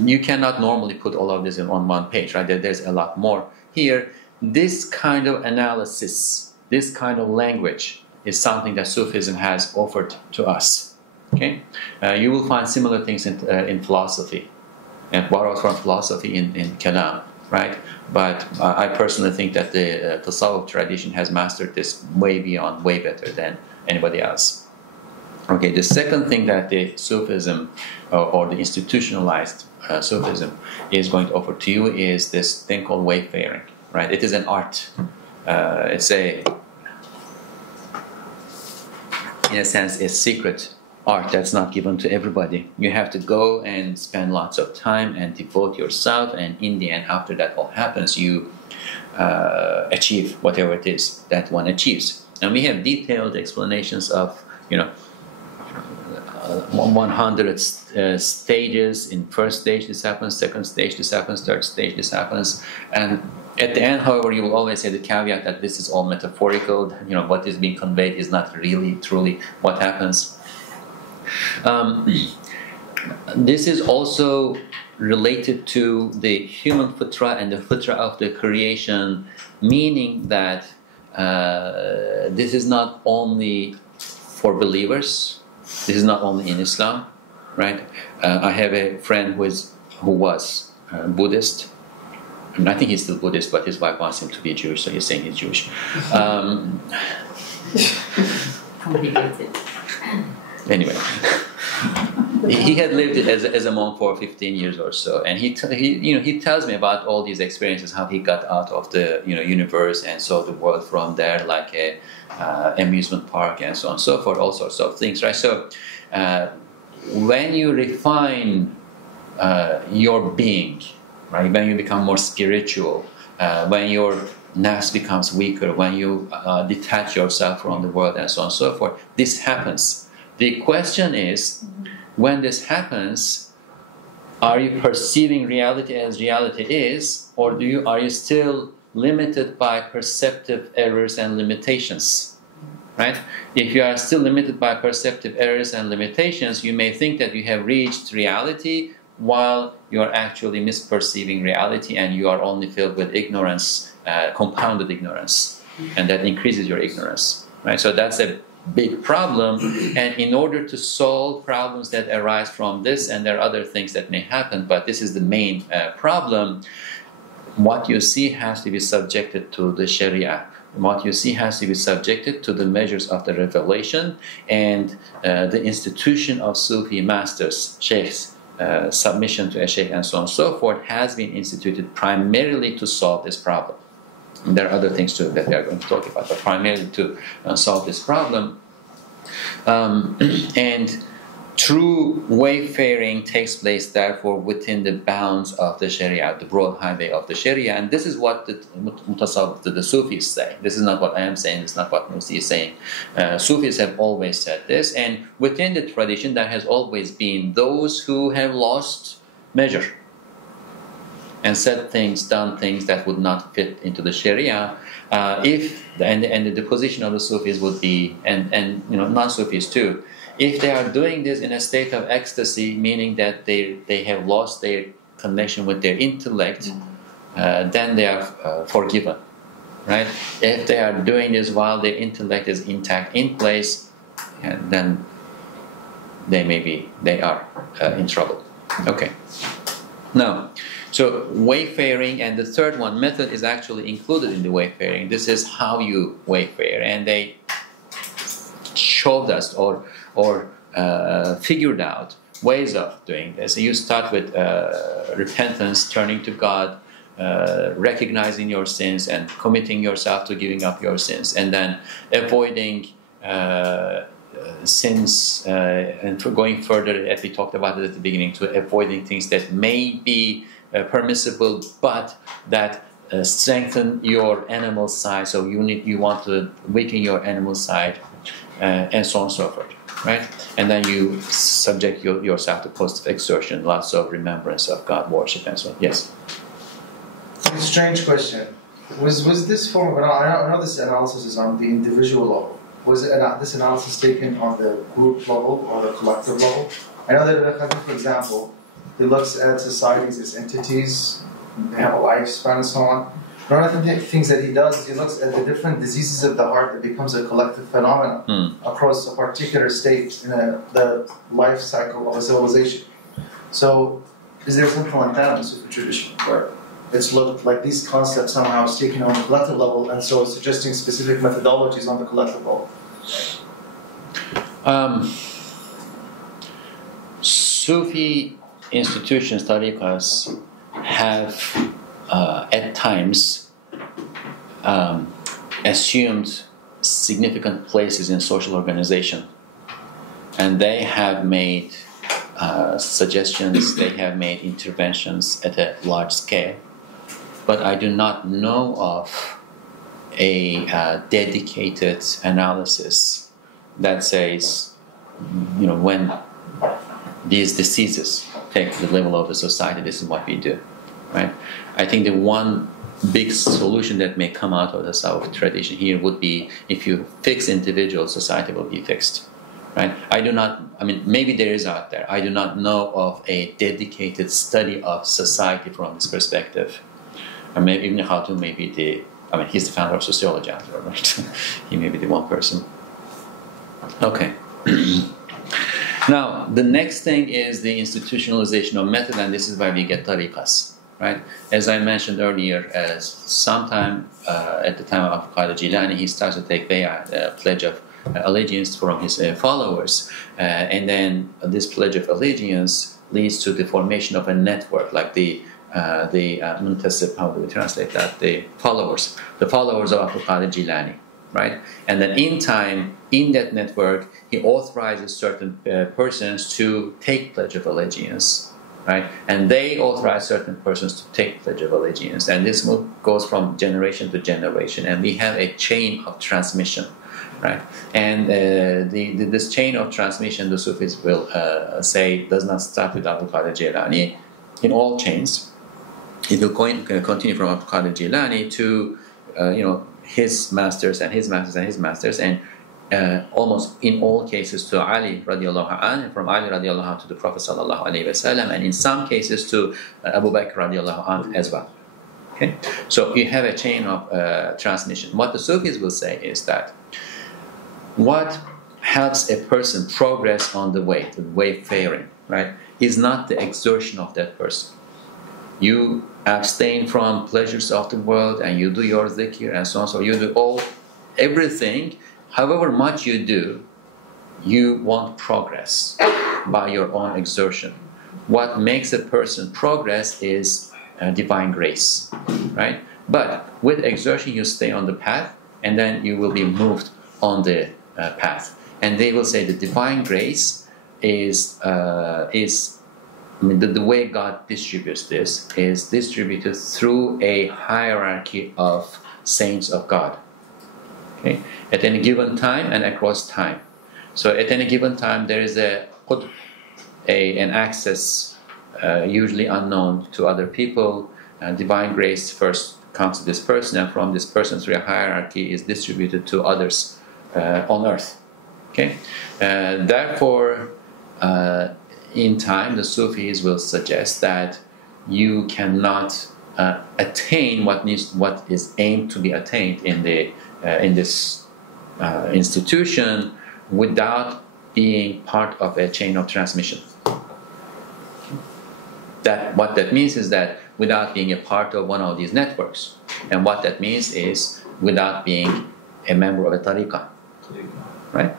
you cannot normally put all of this on one page, right? There's a lot more here. This kind of analysis, this kind of language is something that Sufism has offered to us. Okay, you will find similar things in philosophy, and borrowed from philosophy in Kalam, right? But I personally think that the Tasawwuf tradition has mastered this way beyond, way better than anybody else. Okay, the second thing that the Sufism or the institutionalized Sufism is going to offer to you is this thing called wayfaring, right? It is an art. It's in a sense, a secret art that's not given to everybody. You have to go and spend lots of time and devote yourself, and in the end, after that all happens, you achieve whatever it is that one achieves. And we have detailed explanations of 100 stages. In first stage this happens, second stage this happens, third stage this happens, and at the end, however, you will always say the caveat that this is all metaphorical. What is being conveyed is not really, truly what happens. This is also related to the human fitra and the fitra of the creation, meaning that this is not only for believers. This is not only in Islam, right? I have a friend who was Buddhist. I think he's still Buddhist, but his wife wants him to be Jewish, so he's saying he's Jewish. Complicated. Anyway, he had lived as a monk for 15 years or so, and he tells me about all these experiences, how he got out of the universe and saw the world from there, like a amusement park and so on and so forth, all sorts of things, right? So when you refine your being, right, when you become more spiritual, when your nafs becomes weaker, when you detach yourself from the world and so on and so forth, this happens. The question is, when this happens, are you perceiving reality as reality is, or are you still limited by perceptive errors and limitations, right? If you are still limited by perceptive errors and limitations, you may think that you have reached reality while you are actually misperceiving reality, and you are only filled with ignorance, compounded ignorance, and that increases your ignorance, right? So that's a big problem, and in order to solve problems that arise from this, and there are other things that may happen, but this is the main problem, what you see has to be subjected to the Sharia. What you see has to be subjected to the measures of the revelation, and the institution of Sufi masters, sheikhs, submission to a sheikh and so on and so forth has been instituted primarily to solve this problem. And there are other things too that we are going to talk about, but primarily to solve this problem. And true wayfaring takes place, therefore, within the bounds of the Sharia, the broad highway of the Sharia. And this is what the Mutasawwif, the Sufis say. This is not what I am saying, it's not what Musi is saying. Sufis have always said this, and within the tradition there has always been those who have lost measure and said things, done things that would not fit into the Sharia. And the position of the Sufis would be, and non-Sufis too, if they are doing this in a state of ecstasy, meaning that they have lost their connection with their intellect, then they are forgiven, right? If they are doing this while their intellect is intact, in place, then they are in trouble. Okay. Now, so wayfaring, and the third one, method, is actually included in the wayfaring. This is how you wayfare, and they showed us or figured out ways of doing this. You start with repentance, turning to God, recognizing your sins and committing yourself to giving up your sins, and then avoiding sins, and for going further, as we talked about it at the beginning, to avoiding things that may be permissible, but that strengthen your animal side. So you want to weaken your animal side, and so on and so forth. Right? And then you subject yourself to positive exertion, lots of remembrance of God, worship, and so on. Yes? A strange question. Was this form of, I know this analysis is on the individual level. Was this analysis taken on the group level or the collective level? I know that, for example, he looks at societies as entities, they have a lifespan and so on. One of the things that he does is he looks at the different diseases of the heart that becomes a collective phenomenon across a particular stage in the life cycle of a civilization. So, is there something like that in the Sufi tradition where it's looked like these concepts somehow is taken on the collective level, and so it's suggesting specific methodologies on the collective level? Sufi institutions, tariqas, have at times assumed significant places in social organization, and they have made suggestions, they have made interventions at a large scale, but I do not know of a dedicated analysis that says, when these diseases take the level of the society, this is what we do. Right? I think the one big solution that may come out of the South tradition here would be, if you fix individual, society will be fixed. Right? Maybe there is out there. I do not know of a dedicated study of society from this perspective. Or maybe Ibn Khaldun may be he's the founder of sociology after all, right? He may be the one person. Okay. Now, the next thing is the institutionalization of method, and this is where we get tariqas. Right? As I mentioned earlier, sometime at the time of Qadir Jilani, he starts to take bay'ah, pledge of allegiance from his followers, and then this pledge of allegiance leads to the formation of a network, like the muntasib, how do we translate that? The followers of Abdul Qadir Jilani, right? And then in time, in that network, he authorizes certain persons to take pledge of allegiance. Right? And they authorize certain persons to take pledge of allegiance, and this goes from generation to generation, and we have a chain of transmission, right? And this chain of transmission, the Sufis will say, does not start with Abdul Qadir Jilani. In all chains, it will continue from Abdul Qadir Jilani to his masters and his masters and his masters, and almost in all cases to Ali radiallahu anhu, and from Ali radiallahu anhu to the Prophet sallallahu alaihi wasallam, and in some cases to Abu Bakr radiallahu anhu as well. Okay, so you have a chain of transmission. What the Sufis will say is that what helps a person progress on the wayfaring, right, is not the exertion of that person. You abstain from pleasures of the world, and you do your dhikr and so on. So you do everything. However much you do, you want progress by your own exertion. what makes a person progress is divine grace, right? But with exertion, you stay on the path, and then you will be moved on the path. And they will say the divine grace is the way God distributes this is distributed through a hierarchy of saints of God. Okay? At any given time and across time. So at any given time there is an access usually unknown to other people. Divine grace first comes to this person, and from this person through a hierarchy is distributed to others on earth. Okay? Therefore, in time, the Sufis will suggest that you cannot attain what is aimed to be attained in this institution without being part of a chain of transmission. What that means is that without being a part of one of these networks, and what that means is without being a member of a tariqah, right?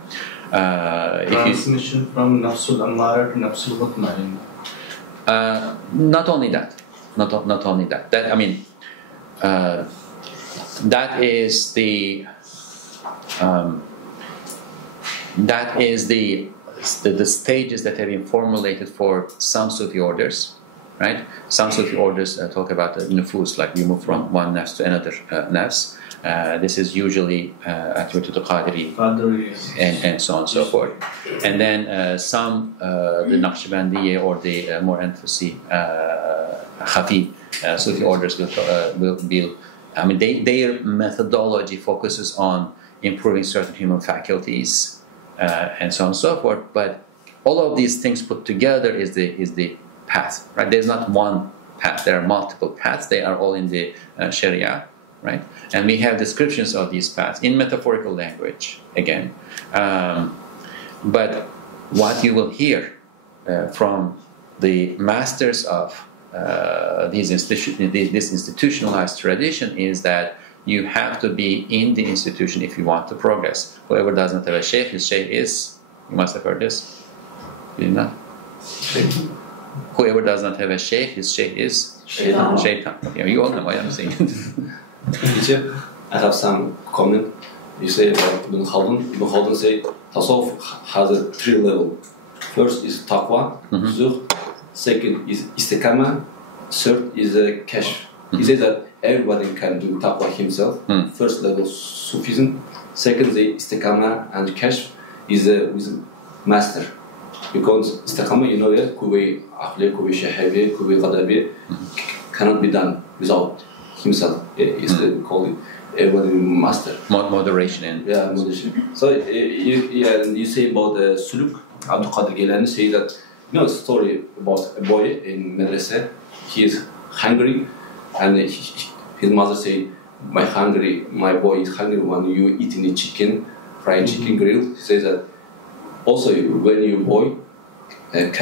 Transmission from Nafsul Ammara to Nafsul Mutmain. Not only that. Not only that. That is the stages that have been formulated for some Sufi orders, right? Some Sufi orders talk about nufus, like you move from one nafs to another nafs. This is usually attributed to Qadiri and so on and so forth. And then some, the Naqshbandiya or the more Anfusi, Khafi Sufi orders will their methodology focuses on improving certain human faculties and so on and so forth. But all of these things put together is the path, right? There's not one path. There are multiple paths. They are all in the Sharia. Right? And we have descriptions of these paths in metaphorical language, again. But what you will hear from the masters of this institutionalized tradition is that you have to be in the institution if you want to progress. Whoever does not have a sheikh, his sheikh is, you must have heard this, did you not? Whoever does not have a sheikh, his sheikh is Shaitan. Okay, you all know why I'm saying it. Teacher, I have some comment. You say about Ibn Khaldun. Ibn Khaldun say Tasawwuf has a 3 levels. First is taqwa, zuhd. Second is istiqamah. Third is kashf. He says that everybody can do taqwa himself. First level Sufism. Second, the istiqamah and kashf is with master. Because istiqamah, you know, kuwi aqli, kuwi shahabi, kuwi ghadabi cannot be done without himself. Is called it everybody master. Moderation. Moderation. So you say about the suluk. Abdul Qadir Gilani say that, you know, a story about a boy in madrasa. He is hungry, and his mother say, my boy is hungry when you eating a chicken, fried chicken grill. He says that also when your boy can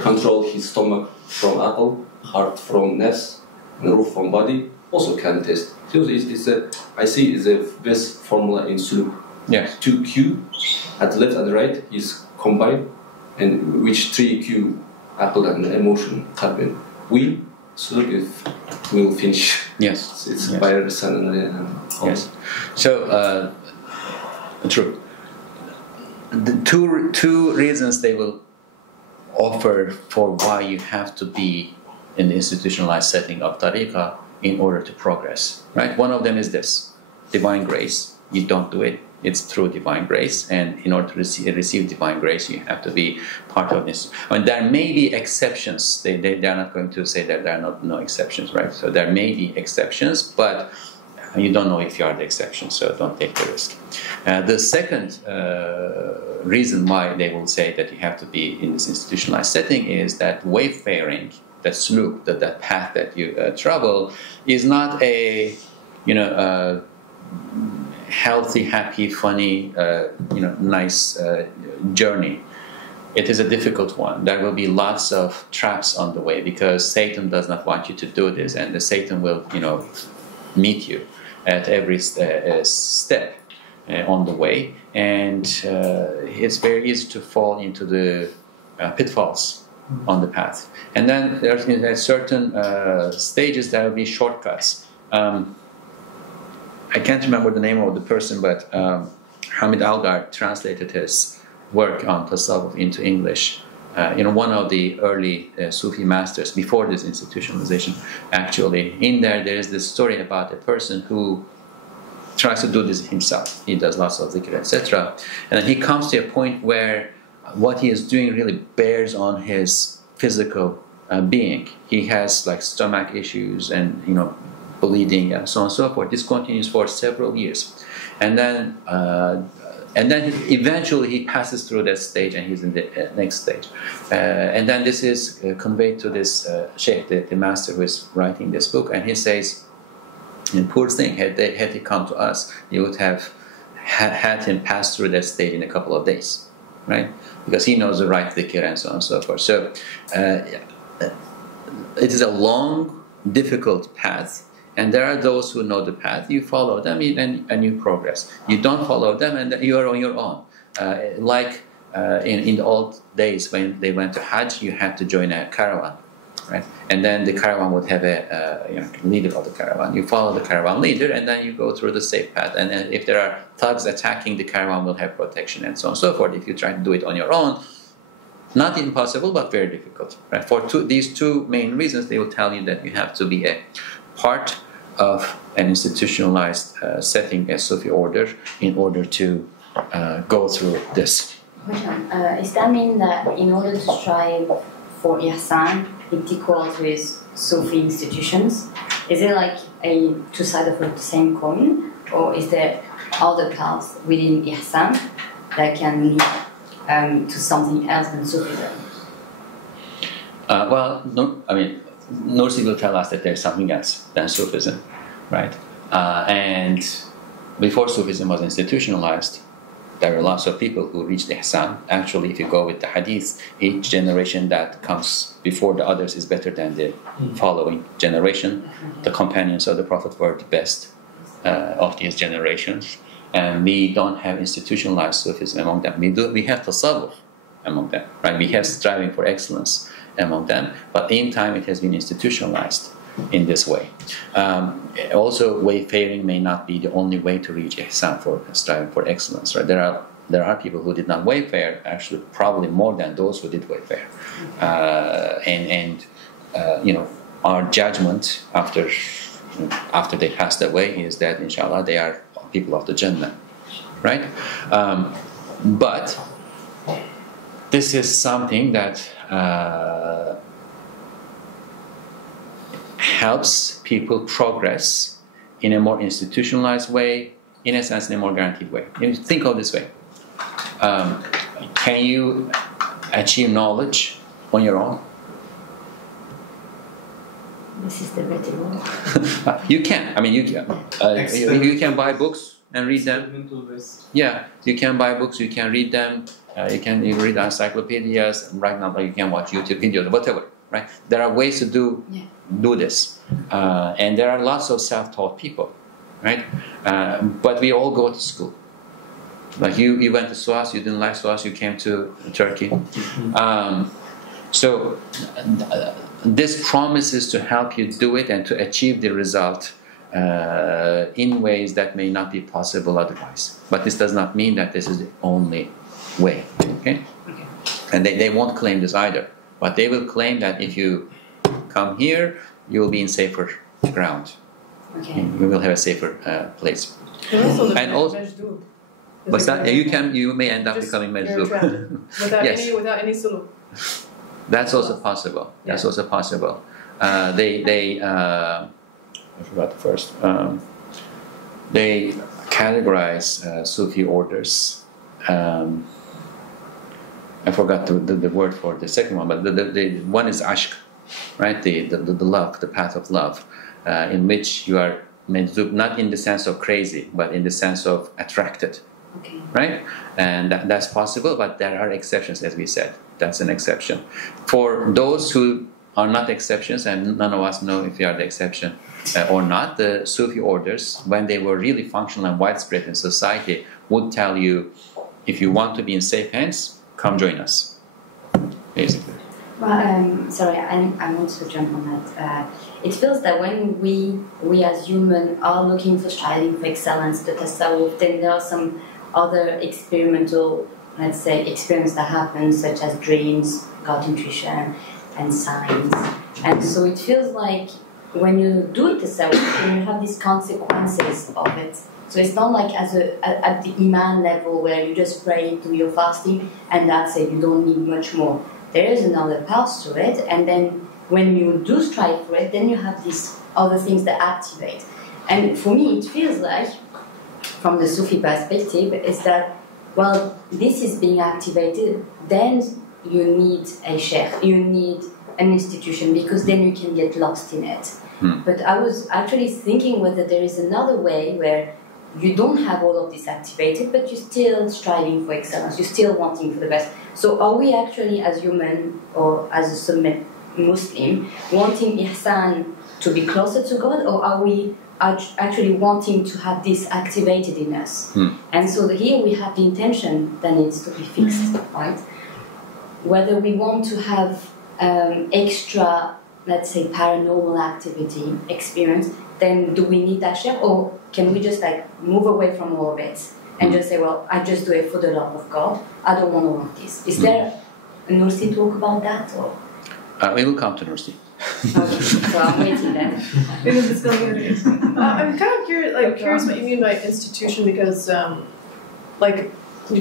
control his stomach from apple, heart from nest, and roof from body, also can test. So I see it's the best formula in suluk. Yes. 2Q at the left and the right is combined, and which 3Q apple and emotion happen. Will suluk will finish. Yes. It's by the sun and yes. So true. The two reasons they will offer for why you have to be in the institutionalized setting of tariqah in order to progress, right? One of them is this: divine grace. You don't do it; it's through divine grace, and in order to receive divine grace, you have to be part of this. I mean, there may be exceptions. They are not going to say that there are no exceptions, right? So there may be exceptions, but you don't know if you are the exception, so don't take the risk. The second reason why they will say that you have to be in this institutionalized setting is that wayfaring, that suluk, that path that you travel, is not a healthy, happy, funny, nice journey. It is a difficult one. There will be lots of traps on the way because Satan does not want you to do this, and the Satan will, meet you at every step on the way, and it's very easy to fall into the pitfalls on the path. And then there's at certain stages there will be shortcuts. I can't remember the name of the person, but Hamid Algar translated his work on Tasawwuf into English. One of the early Sufi masters before this institutionalization, actually. In there is this story about a person who tries to do this himself. He does lots of zikr, etc. And then he comes to a point where what he is doing really bears on his physical being. He has like stomach issues and bleeding and so on and so forth. This continues for several years, and then eventually he passes through that stage and he's in the next stage. And then this is conveyed to this sheikh, the master who is writing this book, and he says, poor thing, had he come to us, he would have had him pass through that stage in a couple of days, right? Because he knows the right dhikr and so on and so forth. So it is a long, difficult path. And there are those who know the path. You follow them and you progress. You don't follow them and you are on your own. In the old days when they went to Hajj, you had to join a caravan, right? And then the caravan would have a leader of the caravan. You follow the caravan leader and then you go through the safe path. And then if there are thugs attacking, the caravan will have protection and so on and so forth. If you try to do it on your own, not impossible, but very difficult, right? For these two main reasons, they will tell you that you have to be a part of an institutionalized setting, a Sufi order, in order to go through this. Does that mean that in order to strive for ihsan, it equals with Sufi institutions? Is it like a two sides of the same coin, or is there other paths within ihsan that can lead to something else than Sufism? Nursi will tell us that there's something else than Sufism, right? And before Sufism was institutionalized, there were lots of people who reached ihsan. Actually, if you go with the hadith, each generation that comes before the others is better than the following generation. The companions of the Prophet were the best of these generations. And we don't have institutionalized Sufism among them. We have tasawwuf among them, right? We have striving for excellence among them, but in time it has been institutionalized in this way. Also, wayfaring may not be the only way to reach ihsan, for striving for excellence, right? There are people who did not wayfare, actually probably more than those who did wayfare. Our judgment after they passed away is that inshallah they are people of the Jannah, right? But this is something that helps people progress in a more institutionalized way, in a sense, in a more guaranteed way. You think of this way. Can you achieve knowledge on your own? This is the better one. You can. I mean, you can. You can buy books and read them. Yeah, you can buy books. You can read them. You can read encyclopedias. Right now, you can watch YouTube videos, whatever. Right? There are ways to do this, and there are lots of self-taught people, right? But we all go to school. Like you went to SOAS. You didn't like SOAS. You came to Turkey. So this promises to help you do it and to achieve the result in ways that may not be possible otherwise. But this does not mean that this is the only way. Okay? And they won't claim this either. But they will claim that if you come here, you will be in safer ground. Okay. You will have a safer place. And also, what's that? You may end up becoming majzub. without any suluk. That's also possible. That's also possible. I forgot the first. They categorize Sufi orders. I forgot the word for the second one, but the one is ashq, right? The love, the path of love, in which you are majzub, not in the sense of crazy, but in the sense of attracted, right? And that's possible, but there are exceptions, as we said. That's an exception. For those who are not exceptions, and none of us know if they are the exception or not, the Sufi orders, when they were really functional and widespread in society, would tell you, if you want to be in safe hands, come join us, basically. Well, sorry, I want to jump on that. It feels that when we as humans are looking for striving for excellence, the tasawwuf, then there are some other experimental, let's say, experience that happen, such as dreams, God intuition, and signs. And so it feels like when you do tasawwuf, then you have these consequences of it. So it's not like at the iman level where you just pray to your fasting and that's it, you don't need much more. There is another path to it, and then when you do strive for it, then you have these other things that activate. And for me, it feels like, from the Sufi perspective, is that, well, this is being activated, then you need a sheikh, you need an institution, because then you can get lost in it. But I was actually thinking whether there is another way where you don't have all of this activated, but you're still striving for excellence, you're still wanting for the best. So are we actually, as human or as a Sunni Muslim, wanting ihsan to be closer to God, or are we actually wanting to have this activated in us? And so here we have the intention that needs to be fixed, right? Whether we want to have extra, let's say, paranormal activity experience, then do we need that sheikh, or can we just like move away from all of it and just say, well, I just do it for the love of God, I don't want all of this? Is there a Nursi talk about that? Or? We will come to Nursi. Okay, so I'm waiting then. I'm kind of curious what you mean by institution, because like,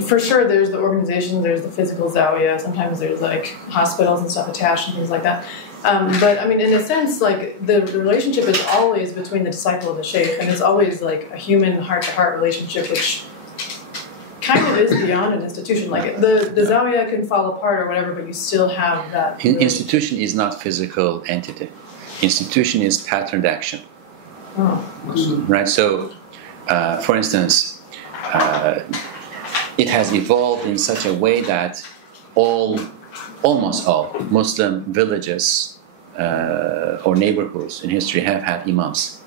for sure there's the organization, there's the physical zawiya, sometimes there's like hospitals and stuff attached and things like that. But I mean, in a sense, like the relationship is always between the disciple and the sheikh, and it's always like a human heart-to-heart relationship, which kind of is beyond an institution. Like the zawiya can fall apart or whatever, but you still have that. Institution is not physical entity. Institution is patterned action. Oh. Right. So, for instance, it has evolved in such a way that almost all Muslim villages or neighborhoods in history have had imams.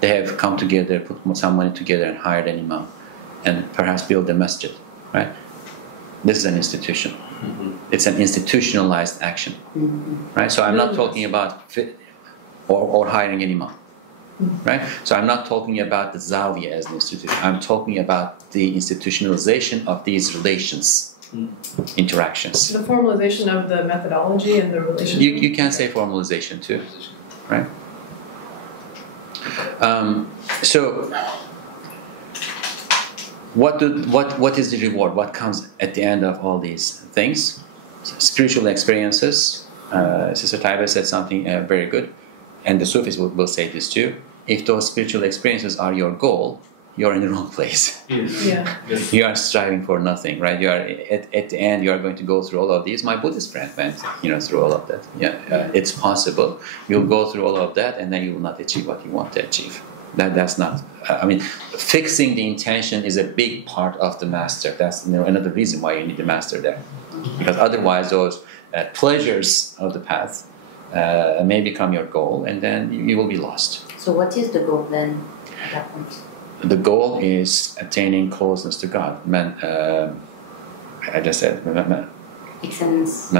They have come together, put some money together, and hired an imam, and perhaps build a masjid. Right? This is an institution. It's an institutionalized action. Right? So I'm not talking about or hiring an imam. Right? So I'm not talking about the zawiya as an institution. I'm talking about the institutionalization of these relations. Interactions. The formalization of the methodology and the relationship. You can say formalization too, right? So, what is the reward? What comes at the end of all these things? Spiritual experiences. Sister Taiba said something very good, and the Sufis will say this too. If those spiritual experiences are your goal, you're in the wrong place. Yes. Yeah. Yes. You are striving for nothing, right? You are at the end. You are going to go through all of these. My Buddhist friend went, through all of that. It's possible. You'll go through all of that, and then you will not achieve what you want to achieve. That's not. Fixing the intention is a big part of the master. That's another reason why you need the master there, because otherwise those pleasures of the path may become your goal, and then you will be lost. So what is the goal then at that point? The goal is attaining closeness to God. I just said, Excellence.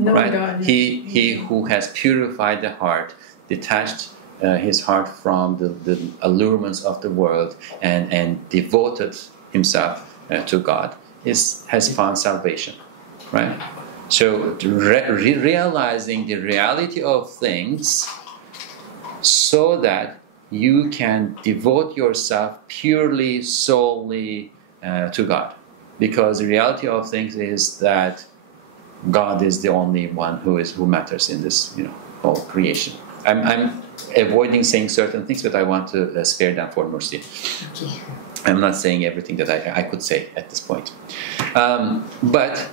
right? God. He who has purified the heart, detached his heart from the allurements of the world, and devoted himself to God, has found salvation, right? So realizing the reality of things, so that you can devote yourself purely, solely to God. Because the reality of things is that God is the only one who matters in this whole creation. I'm avoiding saying certain things, but I want to spare them for mercy. Okay. I'm not saying everything that I could say at this point. But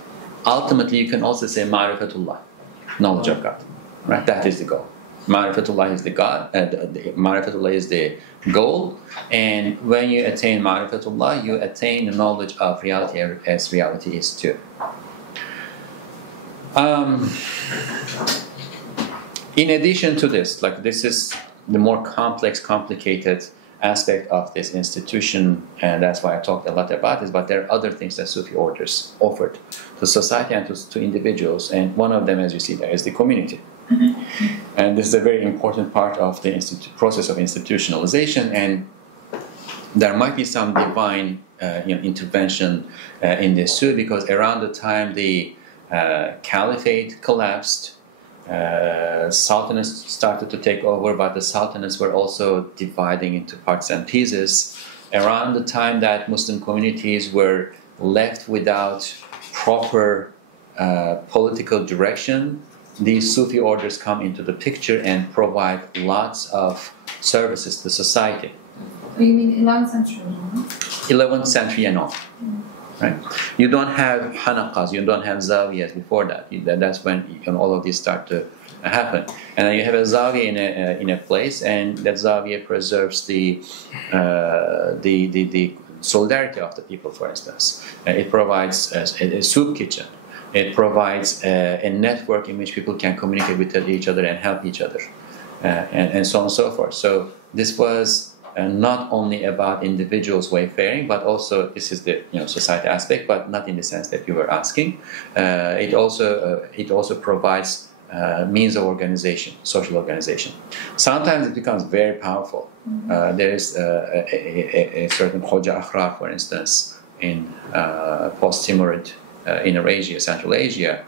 ultimately you can also say Ma'rifatullah, knowledge of God. Right? That is the goal. Ma'rifatullah is the God. Ma'rifatullah is the goal, and when you attain Ma'rifatullah, you attain the knowledge of reality as reality is too. In addition to this, this is the more complex, complicated aspect of this institution, and that's why I talked a lot about this, but there are other things that Sufi orders offered to society and to individuals, and one of them, as you see there, is the community. And this is a very important part of the process of institutionalization, and there might be some divine intervention in this too, because around the time the caliphate collapsed, sultanates started to take over, but the sultanates were also dividing into parts and pieces. Around the time that Muslim communities were left without proper political direction, these Sufi orders come into the picture and provide lots of services to society. You mean 11th century? 11th century and on. Right? You don't have hanaqas, you don't have zawiyas before that. That's when all of these start to happen. And then you have a zawiya in a place, and that zawiya preserves the solidarity of the people, for instance. It provides a soup kitchen. It provides a network in which people can communicate with each other and help each other, and so on and so forth. So this was not only about individuals wayfaring, but also this is the society aspect, but not in the sense that you were asking. It also provides means of organization, social organization. Sometimes it becomes very powerful. There is a certain Hoja Akhrar, for instance, in post-Timurid Inner Asia, Central Asia.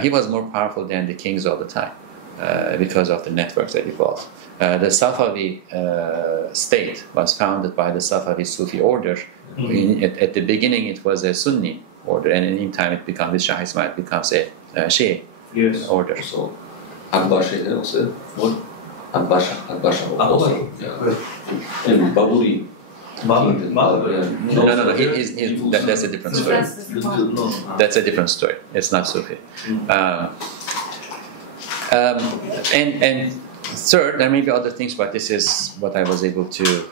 He was more powerful than the kings of the time because of the networks that evolved. The Safavi state was founded by the Safavi Sufi order. At the beginning, it was a Sunni order, and in time, it becomes the Shah Ismail becomes a Shia order. So, Akbar Shah also. What? Akbar Shah also. Yeah. And Baburi. No. That's a different story. That's a different story. It's not Sufi. And third, there may be other things, but this is what I was able to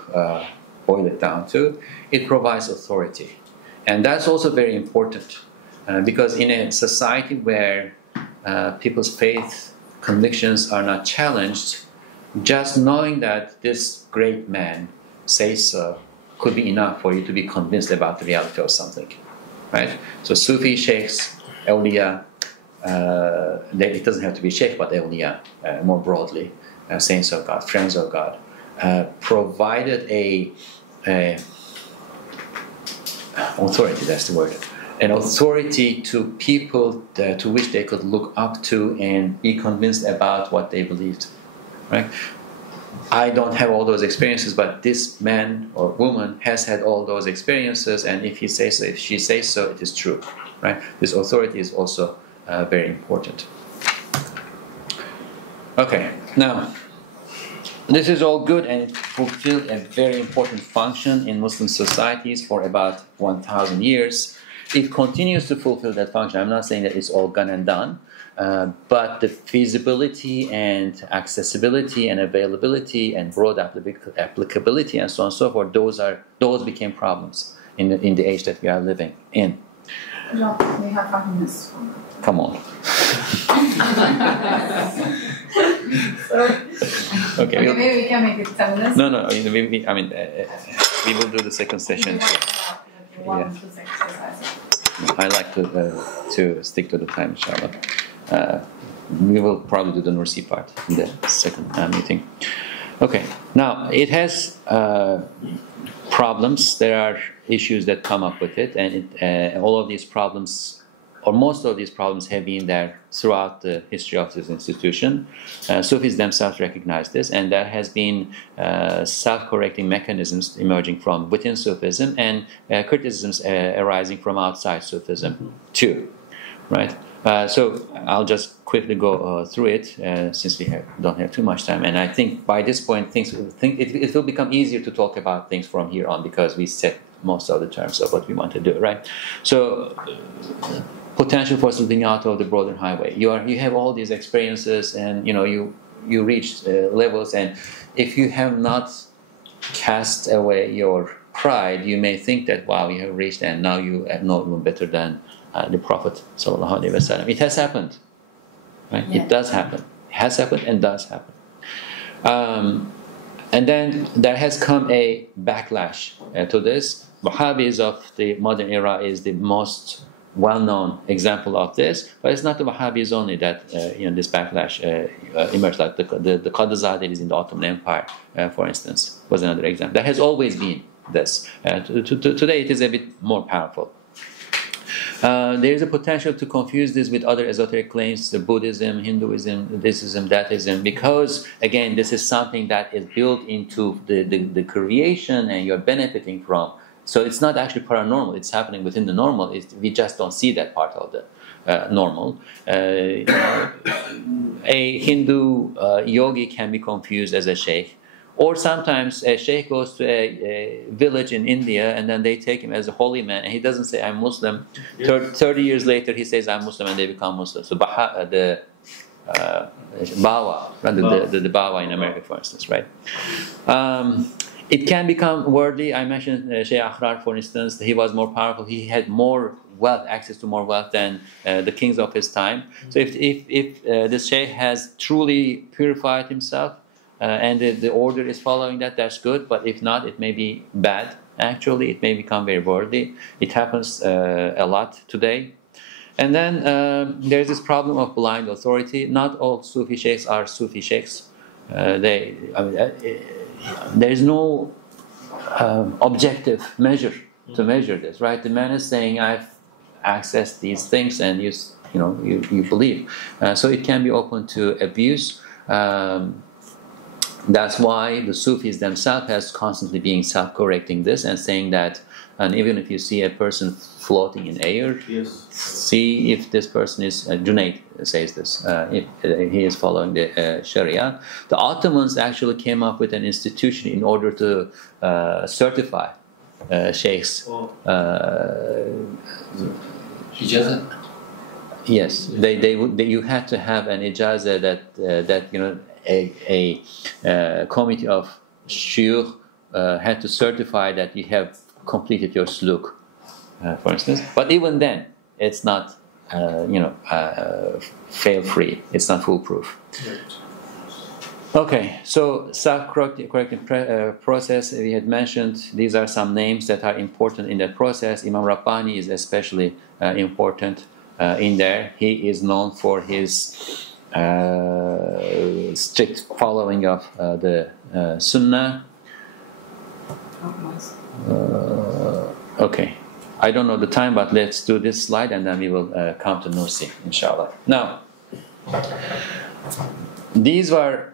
boil it down to. It provides authority. And that's also very important because in a society where people's faith convictions are not challenged, just knowing that this great man says so could be enough for you to be convinced about the reality of something, right? So Sufi sheikhs, awliya, it doesn't have to be sheikh, but awliya more broadly, saints of God, friends of God, provided a authority, that's the word, an authority to people to which they could look up to and be convinced about what they believed, right? I don't have all those experiences, but this man or woman has had all those experiences, and if he says so, if she says so, it is true, right? This authority is also very important. Okay, now, this is all good and it fulfilled a very important function in Muslim societies for about 1,000 years. It continues to fulfill that function. I'm not saying that it's all gone and done, but the feasibility and accessibility and availability and broad applicability and so on and so forth, those became problems in the age that we are living in. We have 5 minutes. Come on. Okay, maybe we can make it 10 minutes. No. We will do the second session. Yeah. I like to stick to the time, inshallah. We will probably do the Nursi part in the second meeting. Okay, now it has problems. There are issues that come up with it, and all of these problems, or most of these problems, have been there throughout the history of this institution. Sufis themselves recognize this, and there has been self-correcting mechanisms emerging from within Sufism and criticisms arising from outside Sufism too, right? So I'll just quickly go through it since we don't have too much time, and I think by this point it will become easier to talk about things from here on because we set most of the terms of what we want to do, right? So potential for slipping out of the broader highway. You have all these experiences, and you reach levels, and if you have not cast away your pride, you may think that wow, you have reached, and now you know even better than the Prophet sallallahu alaihi wasallam. It has happened, right? Yeah. It does happen. It has happened and does happen. And then there has come a backlash to this. Wahhabis of the modern era is the most well-known example of this, but it's not the Wahhabis only that this backlash emerged. Like the Qadizadehs in the Ottoman Empire, for instance, was another example. There has always been this. Today it is a bit more powerful. There is a potential to confuse this with other esoteric claims, the Buddhism, Hinduism, Buddhism, Dadaism, because, again, this is something that is built into the creation and you're benefiting from. So it's not actually paranormal, it's happening within the normal, we just don't see that part of the normal. A Hindu yogi can be confused as a sheikh. Or sometimes a sheikh goes to a village in India and then they take him as a holy man and he doesn't say, I'm Muslim. 30 years later he says, I'm Muslim, and they become Muslim. So the Bawa, the Bawa in America, for instance, right? It can become worldly. I mentioned Shaykh Akhrar, for instance. He was more powerful. He had more wealth, access to more wealth than the kings of his time. So if this sheikh has truly purified himself, and the order is following that, that's good. But if not, it may be bad. Actually, it may become very worldly. It happens a lot today. And then there's this problem of blind authority. Not all Sufi sheikhs are Sufi sheikhs. There's no objective measure to measure this, right? The man is saying, I've accessed these things, and you believe. So it can be open to abuse. That's why the Sufis themselves has constantly being self-correcting this and saying that, and even if you see a person floating in air, see if this person is, Junaid says this, if he is following the Sharia. The Ottomans actually came up with an institution in order to certify sheikhs. Ijazah? Yes, you had to have an ijazah that a committee of shuyukh had to certify that you have completed your sluk, for instance. But even then, it's not, fail-free. It's not foolproof. Okay, so self-correcting process, we had mentioned, these are some names that are important in that process. Imam Rabbani is especially important in there. He is known for his strict following of the Sunnah. Okay, I don't know the time, but let's do this slide and then we will come to Nursi, inshallah. Now, these were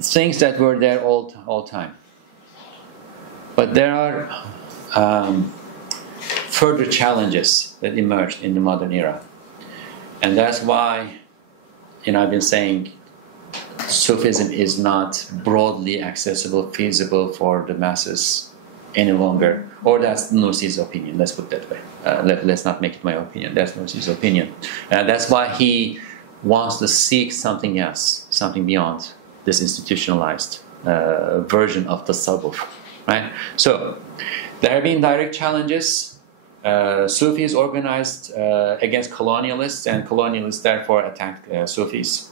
things that were there all time. But there are further challenges that emerged in the modern era. And that's why, I've been saying Sufism is not broadly accessible, feasible for the masses any longer. Or that's Nursi's opinion, let's put it that way. Let's not make it my opinion, that's Nursi's opinion. That's why he wants to seek something else, something beyond this institutionalized version of tasawwuf, right? So, there have been direct challenges. Sufis organized against colonialists, and colonialists therefore attacked Sufis.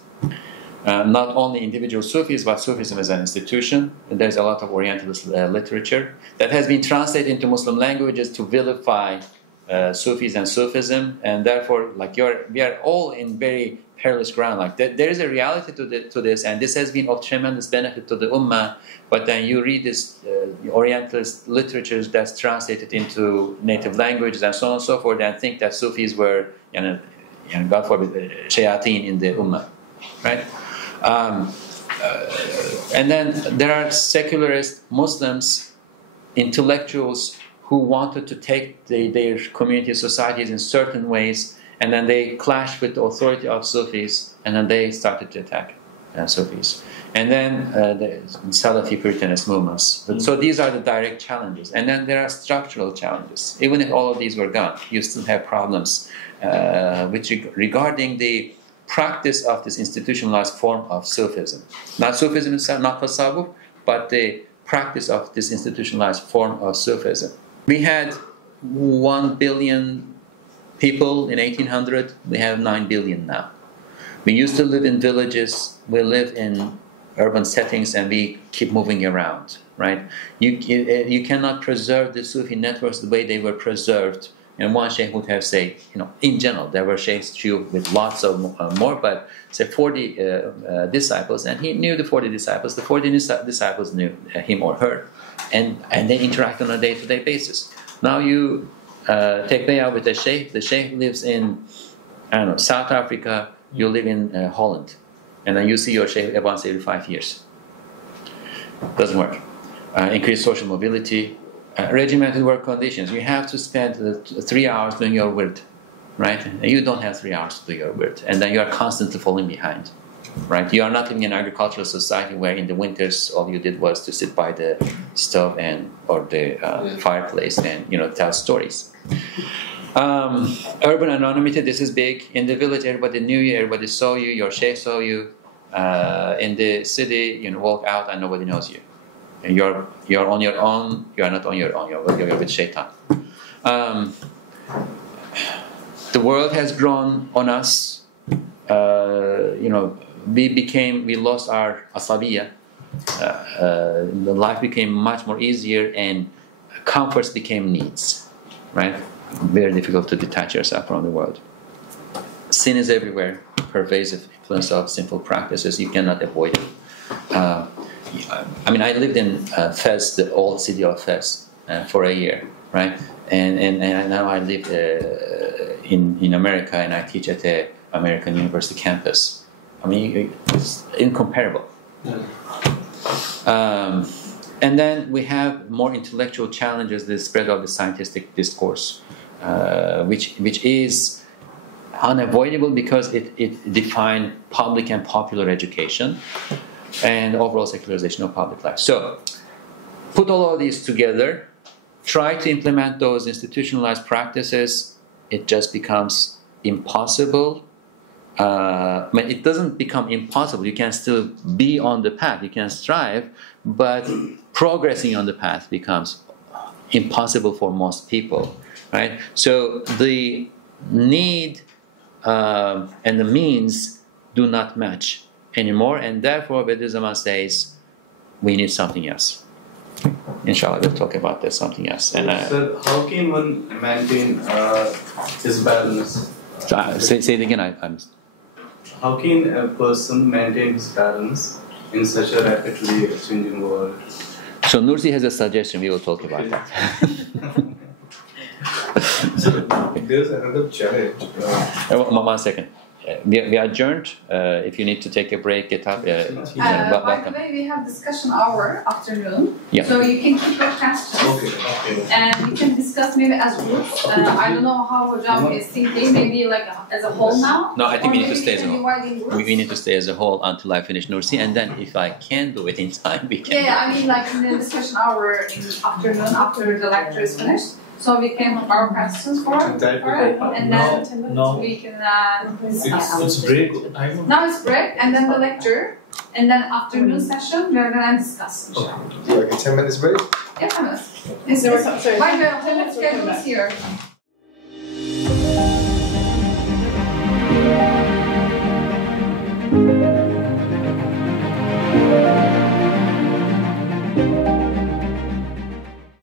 Not only individual Sufis, but Sufism as an institution. There's a lot of Orientalist literature that has been translated into Muslim languages to vilify Sufis and Sufism, and therefore, we are all in very perilous ground. There is a reality to this, and this has been of tremendous benefit to the Ummah. But then you read this Orientalist literatures that's translated into native languages and so on and so forth, and think that Sufis were, God forbid, shayateen in the Ummah, right? And then there are secularist Muslims, intellectuals who wanted to take their community societies in certain ways, and then they clashed with the authority of Sufis, and then they started to attack Sufis. And then the Salafi Puritanist movements. So these are the direct challenges. And then there are structural challenges. Even if all of these were gone, you still have problems regarding the practice of this institutionalized form of Sufism. Not Sufism itself, not tasawwuf, but the practice of this institutionalized form of Sufism. We had 1 billion people in 1800, we have 9 billion now. We used to live in villages, we live in urban settings and we keep moving around, right? You cannot preserve the Sufi networks the way they were preserved. And one sheikh would have say, in general, there were sheikhs with lots of more, but say 40 disciples, and he knew the 40 disciples. The 40 disciples knew him or her, and they interact on a day-to-day basis. Now you take bay'ah with the sheikh. The sheikh lives in, I don't know, South Africa. You live in Holland, and then you see your sheikh once every 5 years. Doesn't work. Increased social mobility. Regimented work conditions. You have to spend 3 hours doing your wird, right? And you don't have 3 hours to do your wird, and then you are constantly falling behind, right? You are not living in an agricultural society where in the winters all you did was to sit by the stove or the fireplace and tell stories. Urban anonymity. This is big. In the village, everybody knew you, everybody saw you, your sheikh saw you. In the city, walk out and nobody knows you. You're on your own. You are not on your own. You're with shaitan. The world has grown on us. We lost our asabiya. The life became much more easier, and comforts became needs. Right? Very difficult to detach yourself from the world. Sin is everywhere. Pervasive influence of sinful practices. You cannot avoid it. I lived in Fez, the old city of Fez, for a year, right? And now I live in America, and I teach at the American University campus. It's incomparable. And then we have more intellectual challenges, the spread of the scientific discourse, which is unavoidable because it defines public and popular education and overall secularization of public life. So, put all of these together, try to implement those institutionalized practices, it just becomes impossible. It doesn't become impossible. You can still be on the path, you can strive, but progressing on the path becomes impossible for most people, right? So the need and the means do not match anymore, and therefore Bediüzzaman says we need something else. Inshallah, we'll talk about that something else. And Sir, how can one maintain his balance? Say it again. How can a person maintain his balance in such a rapidly changing world? So Nursi has a suggestion. We will talk about that. So there's another challenge. 1 second. We are adjourned. If you need to take a break, get up. By the way, we have discussion hour afternoon, yeah. So you can keep your questions. Okay. And we can discuss maybe as groups. I don't know how Hocam is thinking. Maybe like as a whole now. No, I think we need to stay as a whole. We need to stay as a whole until I finish Nursi, and then if I can do it in time, we can. Yeah, like in the discussion hour in afternoon after the lecture is finished. So we can put our questions for it, and then we can discuss. It's break. Now it's break, and then the lecture, and then afternoon session, we are going to discuss. Like a 10 minutes break? Yeah, 10 minutes. Why the whole schedule is here?